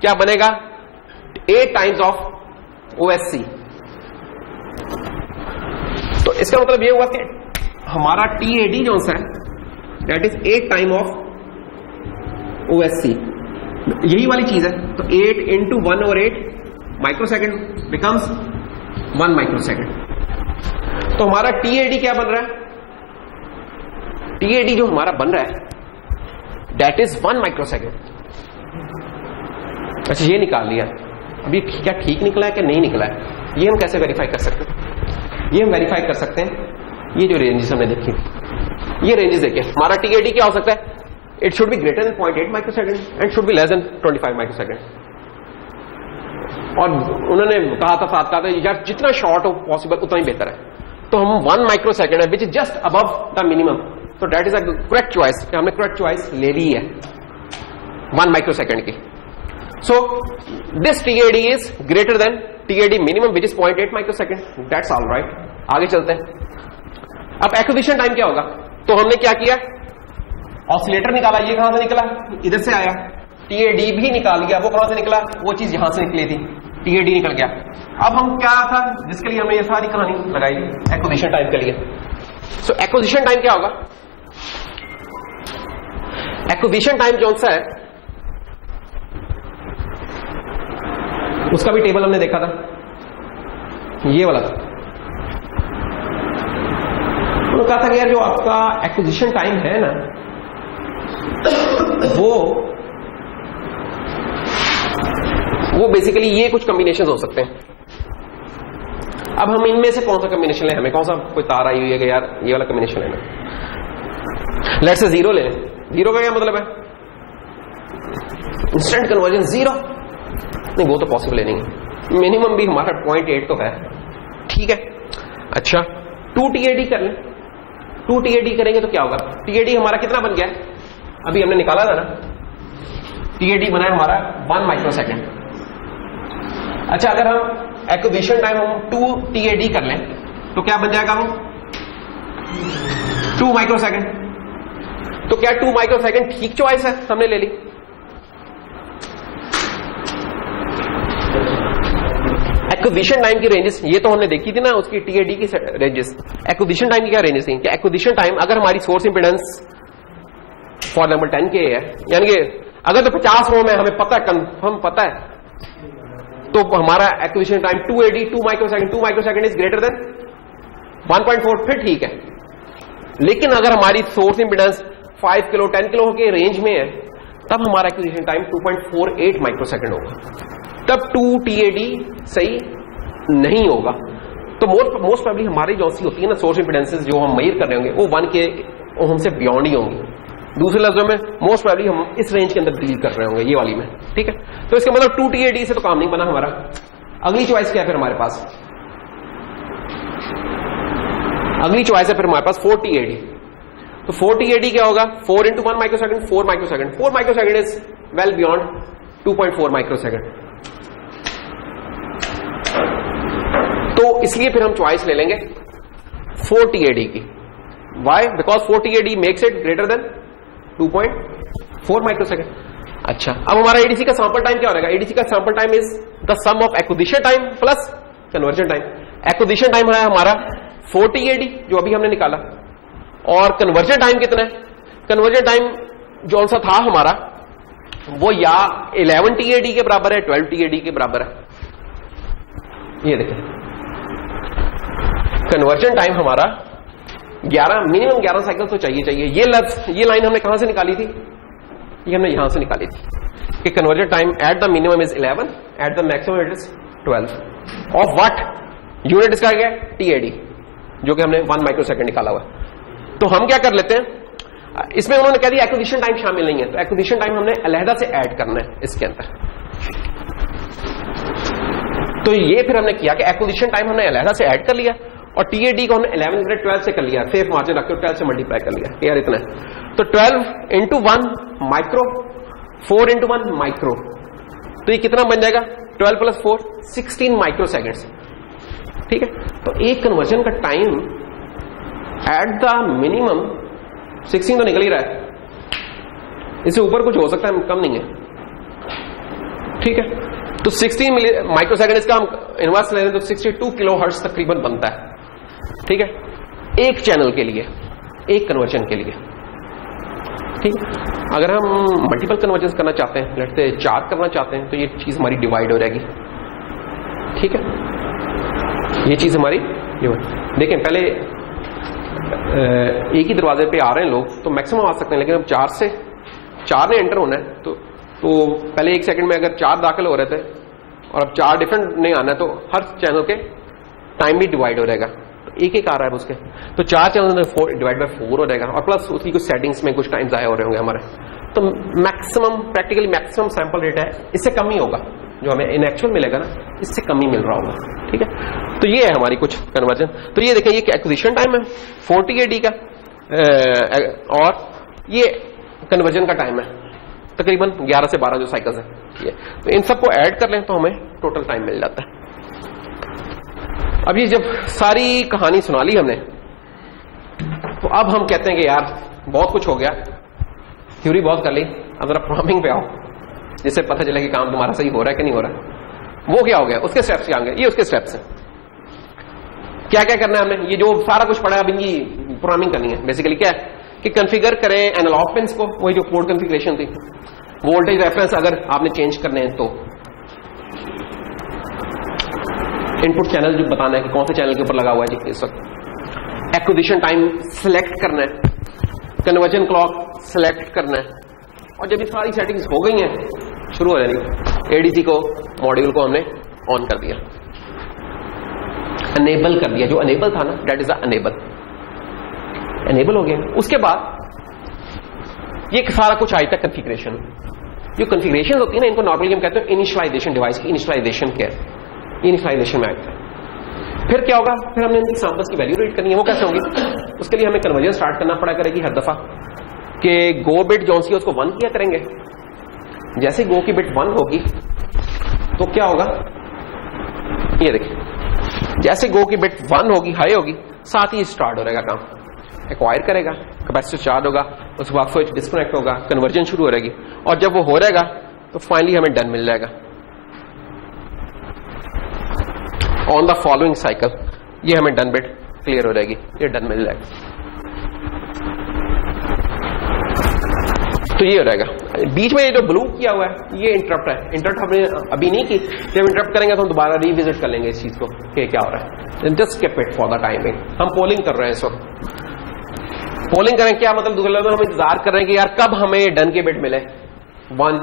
क्या बनेगा, 8 टाइम्स ऑफ OSC। तो इसका मतलब ये हुआ कि हमारा TAD जो है that is 8 time of OSC, यही वाली चीज है। तो 8 into 1/8 माइक्रोसेकेंड बिकम्स 1 माइक्रोसेकेंड। तो हमारा TAD क्या बन रहा है, TAD जो हमारा बन रहा है दैट इज 1 माइक्रोसेकेंड। अच्छा, ये निकाल लिया, अभी क्या ठीक निकला है कि नहीं निकला है, ये हम कैसे वेरीफाई कर सकते हैं, ये हम वेरीफाई कर सकते हैं, ये जो रेंजेस हमने देखी, ये रेंजेस देखिए, हमारा TAD क्या हो सकता है, it should be greater than 0.8 microsecond and should be less than 25 microsecond. और उन्होंने कहा था, साथ कहा था यार जितना शॉर्ट हो पॉसिबल उतना ही बेहतर है। तो हम 1 माइक्रोसेकेंड है which is just above the minimum, तो that is a correct choice, हमने करेक्ट चॉइस ले ली है 1 माइक्रोसेकेंड की। So this TAD is greater than TAD minimum which is 0.8 microsecond. That's all right. आगे चलते हैं। अब एक्विजिशन टाइम क्या होगा, तो हमने क्या किया, ऑसिलेटर निकाला, ये कहां से निकला, इधर से आया, TAD भी निकाल लिया, वो कहां से निकला, वो चीज यहां से निकली थी, TAD निकल गया। अब हम क्या था जिसके लिए हमने ये सारी कहानी लगाई, एक्विजिशन टाइम के लिए। सो एक्विजिशन टाइम क्या होगा, एक्विजिशन टाइम जो सा है उसका भी टेबल हमने देखा था, ये वाला था। उन्होंने कहा था कि यार जो आपका एक्विजिशन टाइम है ना, वो बेसिकली ये कुछ कॉम्बिनेशन हो सकते हैं। अब हम इनमें से कौन सा कॉम्बिनेशन लें, हमें कौन सा कोई तार आई हुई है कि यार ये वाला कॉम्बिनेशन लेना, लेट्स से 0 ले लें। 0 का क्या मतलब है, इंस्टेंट कन्वर्जन 0, नहीं वो तो पॉसिबल नहीं है, मिनिमम भी हमारा 0.8 तो है, ठीक है। अच्छा, 2 TAD कर लें, 2 TAD करेंगे तो क्या होगा, TAD हमारा कितना बन गया है, अभी हमने निकाला था ना, TAD बना है हमारा 1 माइक्रोसेकेंड। अच्छा, अगर हम एक्विजिशन टाइम हम 2 TAD कर लें तो क्या बन जाएगा, वो 2 माइक्रोसेकेंड। तो क्या 2 माइक्रोसेकेंड ठीक चॉइस है, हमने ले ली। एक्विजिशन टाइम की रेंजेस ये तो हमने देखी थी ना, उसकी TAD की रेंजेस। एक्विजिशन टाइम की क्या रेंजेस थी, कि एक्विजिशन टाइम अगर हमारी source impedance for example 10K है, यानी कि अगर तो 50 ओम है, हमें पता है, कंफर्म पता है, तो हमारा acquisition time 2AD 2 microsecond is greater than 1.4, फिर ठीक है। लेकिन अगर हमारी सोर्स इंपेडेंस 5 किलो 10 किलो के रेंज में है, तब हमारा एक्विजिशन टाइम 2.48 माइक्रोसेकंड होगा, तब 2 TAD सही नहीं होगा। तो मोस्ट प्रोबेबली हमारी जो सी होती है ना सोर्स इंपेडेंसेस जो हम मेजर कर रहे होंगे, वो 1 के ओम से बियॉन्ड ही होंगी, दूसरे लफ्जों में मोस्ट प्रोबेबली हम इस रेंज के अंदर डील कर रहे होंगे, ये वाली में, ठीक है। तो इसका मतलब 2 TAD से तो काम नहीं बना हमारा। अगली चॉइस क्या है फिर हमारे पास? अगली चॉइस है फिर हमारे पास 4 TAD। तो 4 TAD क्या होगा? 4 into 1 microsecond, 4 microsecond. 4 microsecond is well beyond 2.4 microsecond. तो इसलिए फिर हम चॉइस ले लेंगे 4 TAD की। Why? Because 4 TAD makes it greater than 2.4 microsecond. अच्छा, अब हमारा ADC का सैंपल टाइम क्या हो रहेगा? ADC का sample time is the sum of acquisition time plus conversion time. Acquisition time है हमारा 4 TAD जो अभी हमने निकाला, और कन्वर्जन टाइम कितना है? कन्वर्जन टाइम जो सा था हमारा वो या 11 TAD के बराबर है, 12 TAD के बराबर है। ये देखें, कन्वर्जन टाइम हमारा 11, मिनिमम 11 साइकिल तो चाहिए। ये लाइन हमने कहां से निकाली थी? ये हमने यहां से निकाली थी कि conversion time at the minimum is 11, at the maximum it is 12 of what? Unit इसका क्या है? TAD, जो कि हमने 1 माइक्रोसेकंड निकाला हुआ। तो हम क्या कर लेते हैं, इसमें उन्होंने कह दिया एक्विजिशन टाइम शामिल नहीं है, तो एक्विजिशन टाइम हमने अलहदा से ऐड करना है इसके अंदर। तो ये फिर हमने किया कि एक्विजिशन टाइम हमने अलहदा से ऐड कर लिया, और TAD को हमने 11 12 से कर लिया, सेफ मार्जिन रखकर 12 से मल्टीप्लाई कर लिया यार, इतना है। तो 12 into 1 माइक्रो, 4 into 1 माइक्रो, तो ये कितना बन जाएगा? 12 plus 4 16 माइक्रो सेकेंड्स, ठीक है। तो एक कन्वर्जन का टाइम एट द मिनिमम 16 तो निकल ही रहा है, इससे ऊपर कुछ हो सकता है, कम नहीं है, ठीक है। तो 16 माइक्रो सेकेंड इसका हम इनवर्स ले रहे हैं तो 62 किलो हर्ट्ज तकरीबन बनता है, ठीक है, एक चैनल के लिए, एक कन्वर्जन के लिए, ठीक। अगर हम मल्टीपल कन्वर्जन करना चाहते हैं, लेट्स से 4 करना चाहते हैं, तो ये चीज हमारी डिवाइड हो जाएगी, ठीक है। ये चीज हमारी देखें, पहले एक ही दरवाजे पे आ रहे हैं लोग तो मैक्सिमम आ सकते हैं, लेकिन अब 4 ने एंटर होना है, तो पहले 1 सेकंड में अगर 4 दाखिल हो रहे थे और अब 4 डिफरेंट नहीं आना है, तो हर चैनल के टाइम भी डिवाइड हो जाएगा, तो एक आ रहा है उसके, तो 4 चैनल डिवाइड बाय 4 हो जाएगा, और प्लस उसकी कुछ सेटिंग्स में कुछ टाइम ज़ाया हो रहे होंगे हमारे, तो maximum practically maximum sample rate है, इससे कम ही होगा, जो हमें इन एक्चुअल मिलेगा ना, इससे कम ही मिल रहा होगा, ठीक है। तो ये है हमारी कुछ कन्वर्जन। तो ये देखें, ये एक्विजिशन टाइम है 4 TAD का, और ये कन्वर्जन का टाइम है तकरीबन 11 से 12 जो साइकिल्स है ये। तो इन सबको ऐड कर लें तो हमें टोटल टाइम मिल जाता है। अब ये जब सारी कहानी सुना ली हमने, तो अब हम कहते हैं कि यार बहुत कुछ हो गया, थ्योरी बहुत कर ली, अब जरा प्रोग्रामिंग पे आओ, जिससे पता चले कि काम तुम्हारा सही हो रहा है कि नहीं हो रहा है। वो क्या हो गया, उसके स्टेप्स क्या होंगे, ये उसके स्टेप्स हैं। क्या क्या करना है हमने, ये जो सारा कुछ पढ़ा है, अब इनकी प्रोग्रामिंग करनी है। बेसिकली क्या है कि कॉन्फ़िगर करें एनालॉग पिन्स को, वही जो कोड कॉन्फ़िगरेशन थी, वोल्टेज रेफरेंस अगर आपने चेंज करने हैं तो इनपुट चैनल जो बताना है कि कौन से चैनल के ऊपर लगा हुआ है जी इस वक्त, एक्विजिशन टाइम सिलेक्ट करना है, कन्वर्जन क्लॉक सिलेक्ट करना है, और जब ये सारी सेटिंग्स हो गई हैं शुरू हो जाएगी, एडीसी को मॉड्यूल को हमने ऑन कर दिया, अनेबल कर दिया, जो अनेबल था ना दैट इज अनेबल हो गया। उसके बाद ये सारा कुछ आज तक कॉन्फ़िगरेशन, जो कॉन्फ़िगरेशन होती है ना, इनको नॉर्मली हम कहते हैं इनिशियलाइजेशन, डिवाइस की इनिशियलाइजेशन क्या है, इनिशियलाइजेशन में आएगा। फिर क्या होगा, फिर हमने इनकी सैंपल्स की वैल्यू रीड करनी है, वो कैसे होगी, उसके लिए हमें कन्वर्जन स्टार्ट करना पड़ा करेगी हर दफा कि गो बिट जो सी उसको 1 किया करेंगे, जैसे गो की बिट 1 होगी तो क्या होगा, ये देखिए, जैसे गो की बिट 1 होगी, हाई होगी, साथ ही स्टार्ट हो रहेगा काम, एक्वायर करेगा, कैपेसिटर चार्ज होगा, उसके बाद स्विच डिस्कनेक्ट होगा, कन्वर्जन शुरू हो रहेगी, और जब वो हो रहेगा तो फाइनली हमें डन मिल जाएगा ऑन द फॉलोइंग साइकिल, ये हमें डन बिट क्लियर हो जाएगी, ये डन मिल जाएगा। तो ये हो जाएगा। बीच में ये जो ब्लू किया हुआ है ये इंटरप्ट है, इंटरप्ट हमने अभी नहीं की, जब इंटरप्ट करेंगे तो हम दोबारा रिविजिट कर लेंगे इस चीज को कि क्या हो रहा है। Just skip it for the timing. हम पोलिंग कर रहे हैं इस वक्त। पोलिंग करें क्या मतलब, दूसरे लफ्ज़ों में हम इंतजार कर रहे हैं कि यार कब हमें डन के बिट मिले 1,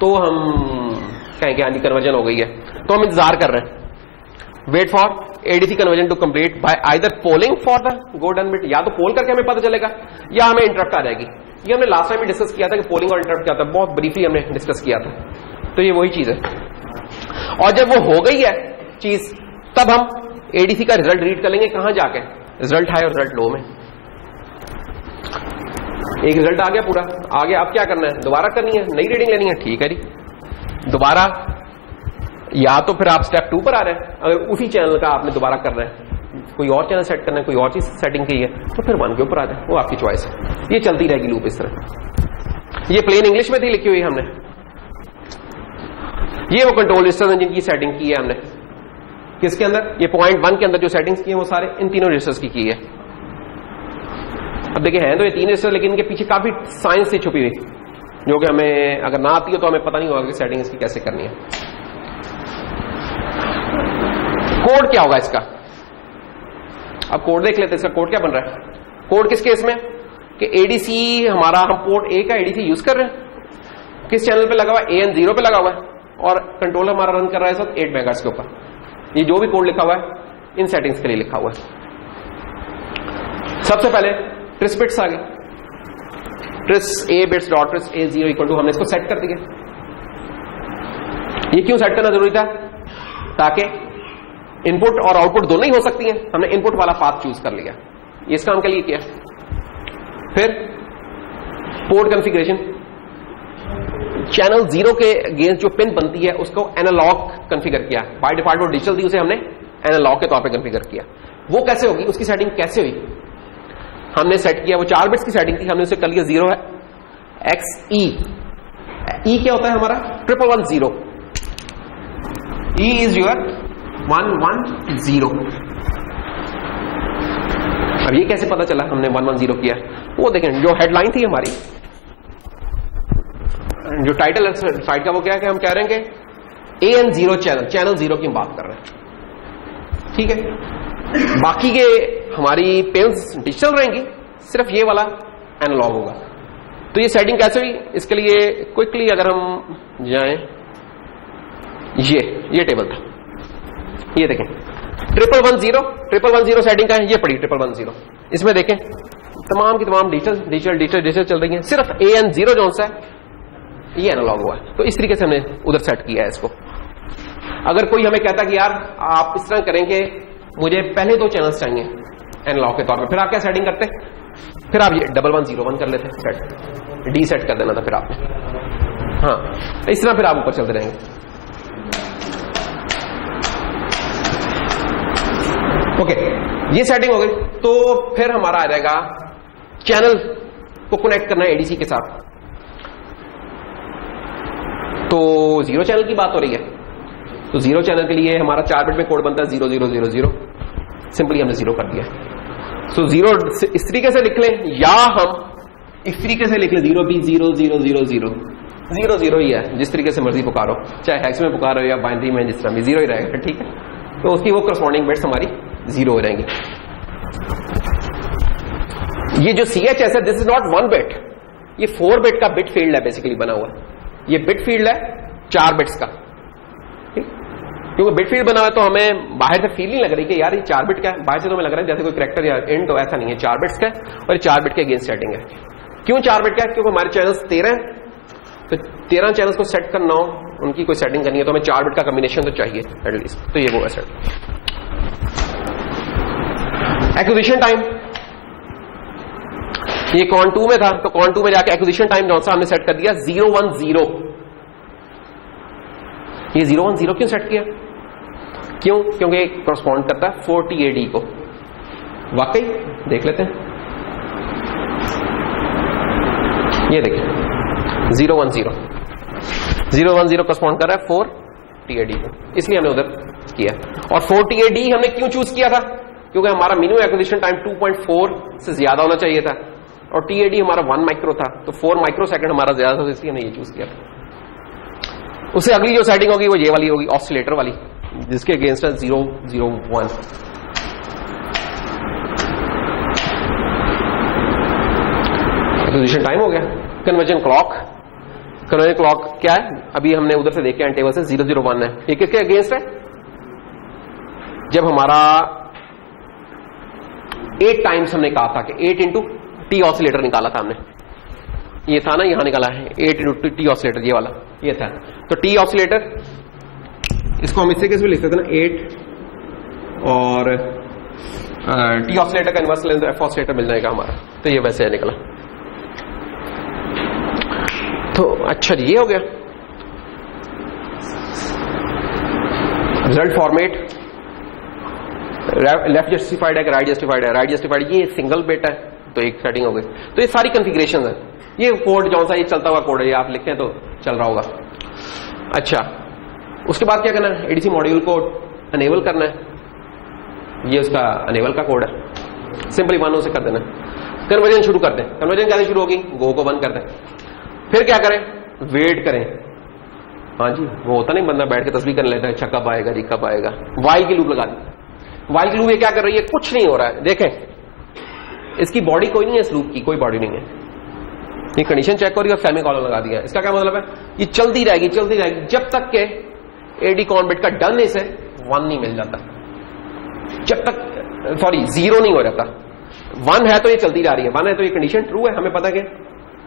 तो हम कहें कि हाँ जी कन्वर्जन हो गई है, तो हम इंतजार कर रहे हैं। Wait for ADC conversion to complete by either polling for the go done bit, या तो पोल करके हमें पता चलेगा या हमें इंटरप्ट आ जाएगी ये हमने लास्ट टाइम भी डिस्कस किया था कि पोलिंग और इंटरप्ट क्या था, बहुत ब्रीफली हमने डिस्कस किया था। तो ये वही चीज है। और जब वो हो गई है चीज, तब हम एडीसी का रिजल्ट रीड कर लेंगे। कहां जाके? रिजल्ट हाई और रिजल्ट लो में। एक रिजल्ट आ गया, पूरा आ गया, अब क्या करना है? दोबारा करनी है, नई रीडिंग लेनी है। ठीक है जी, दोबारा, या तो फिर आप स्टेप 2 पर आ रहे हैं, अगर उसी चैनल का आपने दोबारा करना है, कोई और चैनल सेट करना है, कोई और चीज सेटिंग की है, तो फिर 1 के ऊपर आ जाए, वो आपकी चॉइस है। ये चलती रहेगी लूप इस तरह। ये प्लेन इंग्लिश में थी लिखी हुई हमने। ये वो कंट्रोल रजिस्टर्स हैं जिनकी सेटिंग की है हमने। किसके अंदर? ये पॉइंट 1 के अंदर जो सेटिंग्स की है वो सारे इन तीनों रजिस्टर्स की है। अब देखिए हैं तो ये 3 रजिस्टर, लेकिन इनके पीछे काफी साइंस से छुपी हुई, जो कि हमें अगर ना आती हो तो हमें पता नहीं होगा कि सेटिंग इसकी कैसे करनी है। कोड क्या होगा इसका? अब कोड देख लेते हैं, इसका कोड क्या बन रहा है। कोड किस केस में? कि एडीसी हमारा, हम पोर्ट ए का एडीसी यूज कर रहे हैं, किस चैनल पे लगा हुआ है? AN0 पे लगा हुआ है, और कंट्रोलर हमारा रन कर रहा है सब 8 मेगाहर्ट्ज के ऊपर। ये जो भी कोड लिखा हुआ है इन सेटिंग्स के लिए लिखा हुआ है। सबसे पहले ट्रिस बिट्स आ गई, TRIS A bits dot TRIS A0 equal to, हमने इसको सेट कर दिया। ये क्यों सेट करना जरूरी था? ताकि इनपुट और आउटपुट दोनों ही हो सकती हैं। हमने इनपुट वाला पाथ चूज कर लिया, ये इस काम के लिए किया। फिर पोर्ट कॉन्फ़िगरेशन, चैनल 0 के अगेंस्ट जो पिन बनती है उसको एनालॉग कॉन्फ़िगर किया। बाय डिफॉल्ट वो डिजिटल थी, उसे हमने एनालॉग के तौर पे कॉन्फ़िगर किया। वो कैसे होगी, उसकी सेटिंग कैसे हुई? हमने सेट किया, वो 4 बिट्स की सेटिंग थी, हमने उसे कर लिया 0 है XE। E क्या होता है हमारा? 1110। E is your 110। अब ये कैसे पता चला हमने 110 किया? वो देखें, जो हेडलाइन थी हमारी, जो टाइटल साइट का, वो क्या है कि हम कह रहे हैं कि AN0 चैनल 0 की हम बात कर रहे हैं। ठीक है, बाकी के हमारी पिन्स डिजिटल रहेंगी, सिर्फ ये वाला एनालॉग होगा। तो ये सेटिंग कैसे हुई? इसके लिए क्विकली अगर हम जाएं, ये टेबल था, ये देखें 1110 सेटिंग का है, ये पड़ी 1110। इसमें देखें तमाम की तमाम डिजिटल चल रही है, सिर्फ AN0 जो सा है ये एनालॉग हुआ है। तो इस तरीके से हमने उधर सेट किया है इसको। अगर कोई हमें कहता कि यार आप इस तरह करेंगे, मुझे पहले 2 चैनल्स चाहिए एनालॉग के तौर पे, फिर आप क्या सेटिंग करते? फिर आप ये 1101 कर लेते, सेट डी सेट कर देना था फिर आपने। हाँ, इस तरह फिर आप ऊपर चलते रहेंगे। ओके, ये सेटिंग हो गई। तो फिर हमारा आ जाएगा चैनल को कनेक्ट करना है एडीसी के साथ। तो 0 चैनल की बात हो रही है, तो 0 चैनल के लिए हमारा 4 बिट में कोड बनता है 0000। सिंपली हमने 0 कर दिया। सो 0 इस तरीके से लिख लें, या हम इस तरीके से लिख लें 0B0000। 0 ही है, जिस तरीके से मर्जी पुकारो, चाहे हेक्स में पुकारो या बाइनरी में, जिस तरह भी 0 ही रहेगा। ठीक है, तो उसकी वो करस्पॉन्डिंग बिट्स हमारी 0 हो जाएंगी। ये जो CHS है, दिस इज नॉट 1 बिट, ये 4 बिट का बिट फील्ड है बेसिकली बना हुआ। ये बिट फील्ड है 4 बिट्स का। ठीक, क्योंकि बिट फील्ड बना हुआ है तो हमें बाहर से फील नहीं लग रही कि यार ये 4 बिट का है। बाहर से तो हमें लग रहा है जैसे कोई कैरेक्टर या इंट, तो ऐसा नहीं है, 4 बिट्स का है और 4 बिट के अगेंस्ट सेटिंग है। क्यों 4 बिट का है? क्योंकि हमारे चैनल्स 13 हैं, तो 13 चैनल्स को सेट करना हो, उनकी कोई सेटिंग करनी है, तो हमें 4 बिट का कॉम्बिनेशन तो चाहिए एटलीस्ट। तो ये वो है सेट। एक्विजिशन टाइम, ये कॉन 2 में था, तो कॉन 2 में जाके एक्विजिशन टाइम जो सा हमने सेट कर दिया 010। ये 010 क्यों सेट किया? क्यों? क्योंकि करस्पॉन्ड करता है 40AD को। वाकई देख लेते हैं, ये देखिए 010 करस्पॉन्ड कर रहा है 40AD को, इसलिए हमने उधर किया। और 40AD हमने क्यों चूज किया था? क्योंकि हमारा मिनिमम एक्विजिशन टाइम 2.4 से ज्यादा होना चाहिए था, और TAD हमारा 1 माइक्रो था, तो 4 माइक्रो सेकंड हमारा ज्यादा था, इसलिए हमने ये चूज किया था। उससे अगली जो सेटिंग होगी वो ये वाली होगी, ऑसिलेटर वाली, जिसके अगेंस्ट है 001। एक्विजिशन टाइम हो गया। कन्वर्जन क्लॉक, कन्वर्जन क्लॉक क्या है? अभी हमने उधर से देखे टेबल से 001 है। ये किसके अगेंस्ट है? जब हमारा 8 टाइम्स हमने कहा था कि 8 इंटू T ऑसिलेटर निकाला था हमने, ये था ना, यहां निकाला है 8 इंटू टी ऑसिलेटर, ये वाला ये था। तो टी ऑसिलेटर इसको हम इससे कैसे भी लिख सकते हैं ना, 8 और टी ऑसिलेटर का इनवर्स लेंगे तो एफ ऑसिलेटर मिल जाएगा हमारा। तो ये वैसे है निकला। तो अच्छा जी, ये हो गया रिजल्ट फॉर्मेट। लेफ्ट जस्टिफाइड है कि राइट जस्टिफाइड है? Right justified. ये सिंगल बिट है तो एक सेटिंग हो गई। तो ये सारी कॉन्फ़िगरेशन है। ये कोड जो सा ये चलता हुआ कोड है, ये आप लिखते हैं तो चल रहा होगा। अच्छा, उसके बाद क्या करना है? एडीसी मॉड्यूल को अनेबल करना है। ये उसका अनेबल का कोड है। सिंपली 1 से कर देना। कन्वर्जन शुरू कर दें। कन्वर्जन कैसे शुरू होगी? गो को बंद कर दें। फिर क्या करें? वेट करें। हाँ जी, वो होता नहीं बंदा बैठ के तस्वीर कर लेता है, अच्छा कब आएगा जी, कब आएगा। वाइल की लूप लगा दी। वाइल की लूप ये क्या कर रही है? कुछ नहीं हो रहा है। देखें, इसकी बॉडी कोई नहीं है, इस लूप की कोई बॉडी नहीं है। ये कंडीशन चेक हो रही है और सेमीकोलन लगा दिया। इसका क्या मतलब है? ये चलती रहेगी जब तक के एडी कॉन बिट का डन इसे 1 नहीं मिल जाता, जब तक 0 नहीं हो जाता। 1 है तो ये चलती जा रही है, 1 है तो ये कंडीशन ट्रू है। हमें पता है कि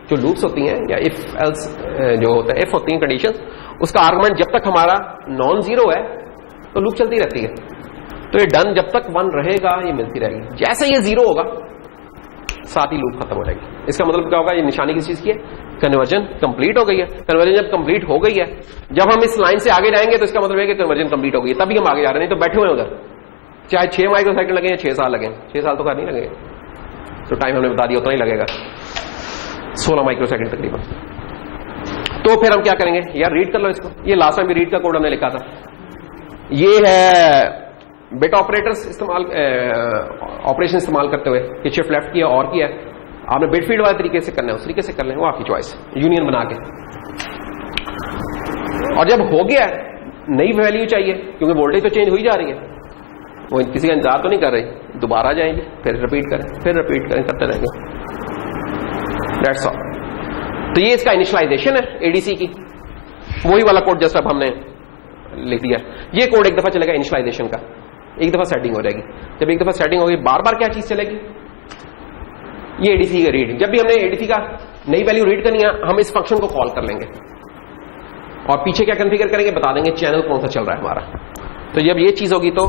जो लूप्स होती हैं या इफ एल्स जो होता है, इफ होती हैं कंडीशन, उसका आर्गुमेंट जब तक हमारा नॉन जीरो है तो लूप चलती रहती है। तो ये डन जब तक 1 रहेगा ये मिलती रहेगी। जैसे ये 0 होगा साथ ही लूप खत्म हो जाएगी। इसका मतलब क्या होगा? ये निशानी किस चीज की है? कन्वर्जन कंप्लीट हो गई है। कन्वर्जन जब कंप्लीट हो गई है, जब हम इस लाइन से आगे जाएंगे तो इसका मतलब है कि कन्वर्जन कंप्लीट हो गई, तभी हम आगे जा रहे हैं। नहीं तो बैठे हुए उधर, चाहे 6 माइक्रोसेकंड लगे या 6 साल लगे। 6 साल तो खैर नहीं लगेगा, तो टाइम हमने बता दिया उतना ही लगेगा, 16 माइक्रोसेकंड तकरीबन। तो फिर हम क्या करेंगे? यार रीड कर लो इसको। ये लास्ट टाइम भी रीड का कोड हमने लिखा था। ये है बिट ऑपरेटर्स इस्तेमाल, ऑपरेशन इस्तेमाल करते हुए कि शिफ्ट लेफ्ट किया और किया। आपने बिट फील्ड वाले तरीके से करना है, उस तरीके से कर लें, वो आपकी चॉइस, यूनियन बना के। और जब हो गया नई वैल्यू चाहिए, क्योंकि वोल्टेज तो चेंज हो ही जा रही है, वो किसी का इंतजार तो नहीं कर रही, दोबारा जाएंगे, फिर रिपीट करें, फिर रिपीट करें, करते रहेंगे। That's all. तो ये इसका इनिशियलाइजेशन है एडीसी की, वही वाला कोड जैसा अब हमने लिख दिया। ये कोड एक दफा चलेगा इनिशियलाइजेशन का, एक दफा सेटिंग हो जाएगी। जब एक दफा सेटिंग होगी, बार बार क्या चीज चलेगी? ये एडीसी का रीड। जब भी हमने एडीसी का नई वैल्यू रीड करनी है, हम इस फंक्शन को कॉल कर लेंगे और पीछे क्या कॉन्फ़िगर करेंगे, बता देंगे चैनल कौन सा चल रहा है हमारा। तो जब ये चीज होगी तो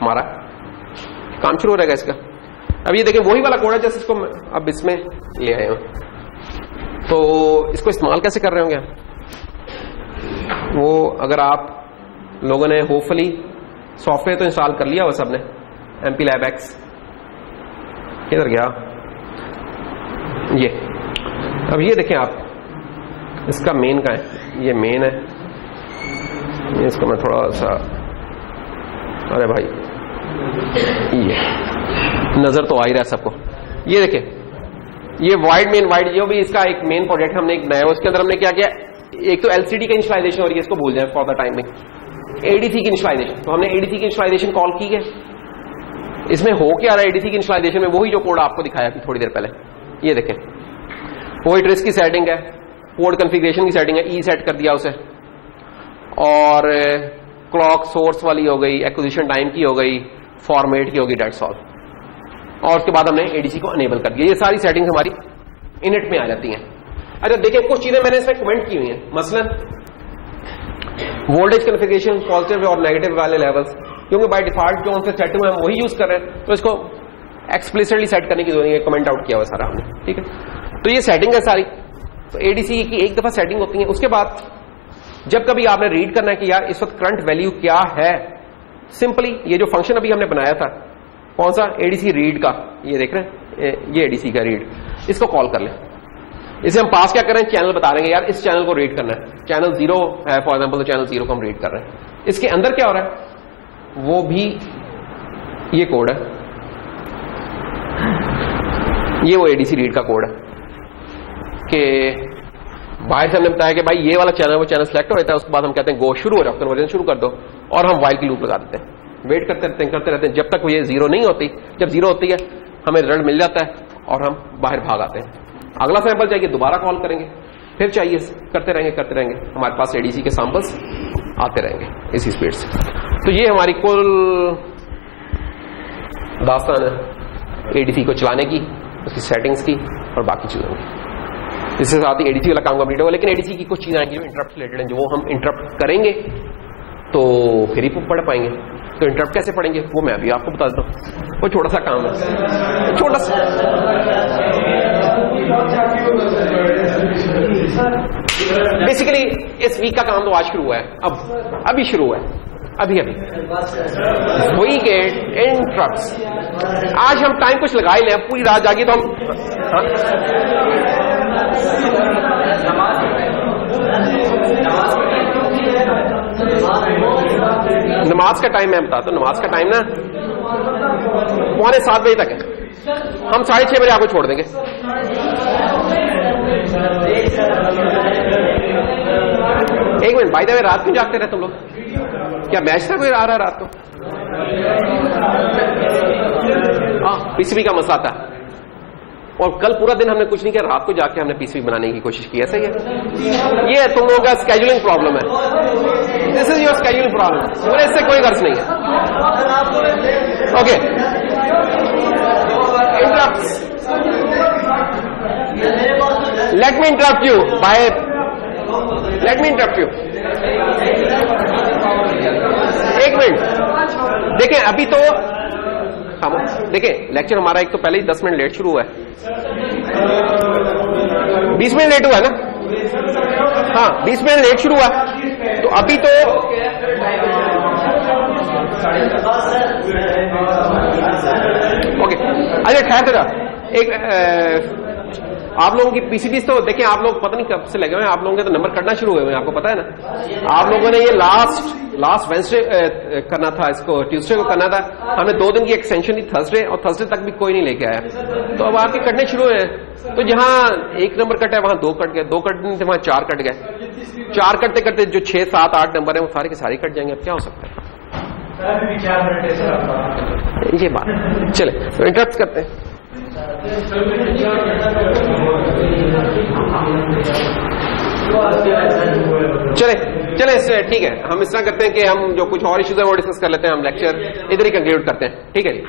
हमारा काम शुरू हो जाएगा इसका। अब ये देखें, वही वाला कोड है जैसे इसको अब इसमें ले आए हो। तो इसको इस्तेमाल कैसे कर रहे होंगे वो, अगर आप लोगों ने होपफुली सॉफ्टवेयर तो इंस्टॉल कर लिया हो सबने, MPLAB X। किधर गया ये? अब ये देखें आप, इसका मेन का है, ये मेन है। ये इसको मैं थोड़ा सा, अरे भाई ये नजर तो आ ही रहा है सबको। ये देखें, ये वाइड मेन वाइड जो भी इसका एक मेन प्रोजेक्ट हमने एक बनाया, उसके अंदर हमने क्या किया, एक तो LCD का इनिशियलाइजेशन हो रही है, इसको भूल जाए फॉर द टाइम में। एडीसी की इनिशियलाइजेशन, तो हमने एडीसी की इनिशियलाइजेशन कॉल की है। इसमें हो क्या रहा है एडीसी की इनिशियलाइजेशन में? वही जो कोड आपको दिखाया थी थोड़ी देर पहले। ये देखें, पोर्ट रिस्क की सेटिंग है, पोर्ट कॉन्फ़िगरेशन की सेटिंग है, ई सेट कर दिया उसे, और क्लॉक सोर्स वाली हो गई, एक्विजिशन टाइम की हो गई, फॉर्मेट की होगी, डेट्स ऑल। और उसके बाद हमने एडीसी को अनेबल कर दिया। ये सारी सेटिंग्स हमारी इनिट में आ जाती हैं। अच्छा देखिए, कुछ चीजें मैंने इसमें कमेंट की हुई हैं, मसलन वोल्टेज कॉन्फ़िगरेशन पॉजिटिव और नेगेटिव वाले लेवल्स, क्योंकि बाय डिफॉल्ट जो उनसे सेट हुए हम वही यूज कर रहे हैं, तो इसको एक्सप्लिसिटली सेट करने की जरूरत नहीं है, कमेंट आउट किया हुआ सारा हमने, ठीक है। तो ये सेटिंग है सारी। तो एडीसी की एक दफा सेटिंग होती है, उसके बाद जब कभी आपने रीड करना है कि यार इस वक्त करंट वैल्यू क्या है, सिंपली ये जो फंक्शन अभी हमने बनाया था, कौन सा, एडीसी रीड का, ये देख रहे हैं, ये एडीसी का रीड, इसको कॉल कर लें। इसे हम पास क्या कर रहे हैं, चैनल बता रहे हैं यार इस चैनल को रीड करना है। चैनल 0 है फॉर एग्जांपल, तो चैनल 0 को हम रीड कर रहे हैं। इसके अंदर क्या हो रहा है वो भी ये कोड है, ये वो एडीसी रीड का कोड है कि बाहर से हमने बताया कि भाई ये वाला चैनल, वो चैनल सेलेक्ट हो जाता है, उसके बाद हम कहते हैं गो शुरू हो जाओ, कन्वर्जन शुरू कर दो, और हम वाइल की लूप लगा देते हैं। वेट करते रहते हैं जब तक वो ये 0 नहीं होती। जब 0 होती है हमें रिजल्ट मिल जाता है और हम बाहर भाग आते हैं। अगला सैंपल चाहिए, दोबारा कॉल करेंगे, फिर चाहिए, करते रहेंगे, हमारे पास एडीसी के सैंपल्स आते रहेंगे इसी स्पीड से। तो ये हमारी कुल दास्तान है एडीसी को चलाने की, उसकी सेटिंग्स की और बाकी चीजों की। इसके साथ ही एडीसी वाला काम कंप्लीट होगा, लेकिन एडीसी की कुछ चीजें आएंगी जो इंटरप्ट रिलेटेड हैं, जो वो हम इंटरप्ट करेंगे तो फिर ही पढ़ पाएंगे। तो इंटरप्ट कैसे पढ़ेंगे वो मैं अभी आपको बता देता हूँ। वो छोटा सा काम है, छोटा सा। बेसिकली इस वीक का काम तो आज शुरू हुआ है, अभी शुरू हुआ है, अभी वही गेट इंटरप्ट्स। आज हम टाइम कुछ लगा ही लें, पूरी रात जागी तो हम नमाज का टाइम मैं बताता हूं। नमाज का टाइम ना 6:45 बजे तक है, हम 6:30 बजे आपको छोड़ देंगे। एक मिनट, बाय द वे रात क्यों जागते रहे तुम लोग? क्या मैच था कोई आ रहा रात को? हाँ, पीसीबी का मसला था और कल पूरा दिन हमने कुछ नहीं किया, रात को जाके हमने पीसीबी बनाने की कोशिश की। ऐसा ही है, ये तुम लोगों का स्केड्यूलिंग प्रॉब्लम है। This is your scheduling problem, मुझे इससे कोई गर्ज नहीं है। Okay, interrupts. Let me interrupt you by, let me interrupt you. एक मिनट देखें, अभी तो हम देखें लेक्चर हमारा एक तो पहले ही 10 मिनट लेट शुरू हुआ है, 20 मिनट लेट हुआ है ना? हाँ, 20 मिनट लेट शुरू हुआ, तो अभी तो ओके। अच्छा खैर तेरा एक आप लोगों की पीसीबी तो देखें, आप लोग पता नहीं कब से लगे हुए हैं, आप लोगों के तो नंबर कटना शुरू हुए हैं, आपको पता है ना। आप लोगों ने ये लास्ट वेंसडे करना था, इसको ट्यूसडे को करना था। हमने 2 दिन की एक्सटेंशन दी, थर्सडे, और थर्सडे तक भी कोई नहीं लेके आया, तो अब आपके कटने शुरू हुए हैं। तो जहां 1 नंबर कटा है वहां 2 कट गए, 2 कटने थे वहां 4 कट गए। 4 कटते करते जो 6, 7, 8 नंबर है वो सारे के सारे कट जाएंगे। अब क्या हो सकता है? ये बात चले, तो इंटरप्ट करते हैं। चले ठीक है, हम इस तरह करते हैं कि हम जो कुछ और इश्यूज है वो डिस्कस कर लेते हैं, हम लेक्चर इधर ही कंक्लूड करते हैं। ठीक है जी।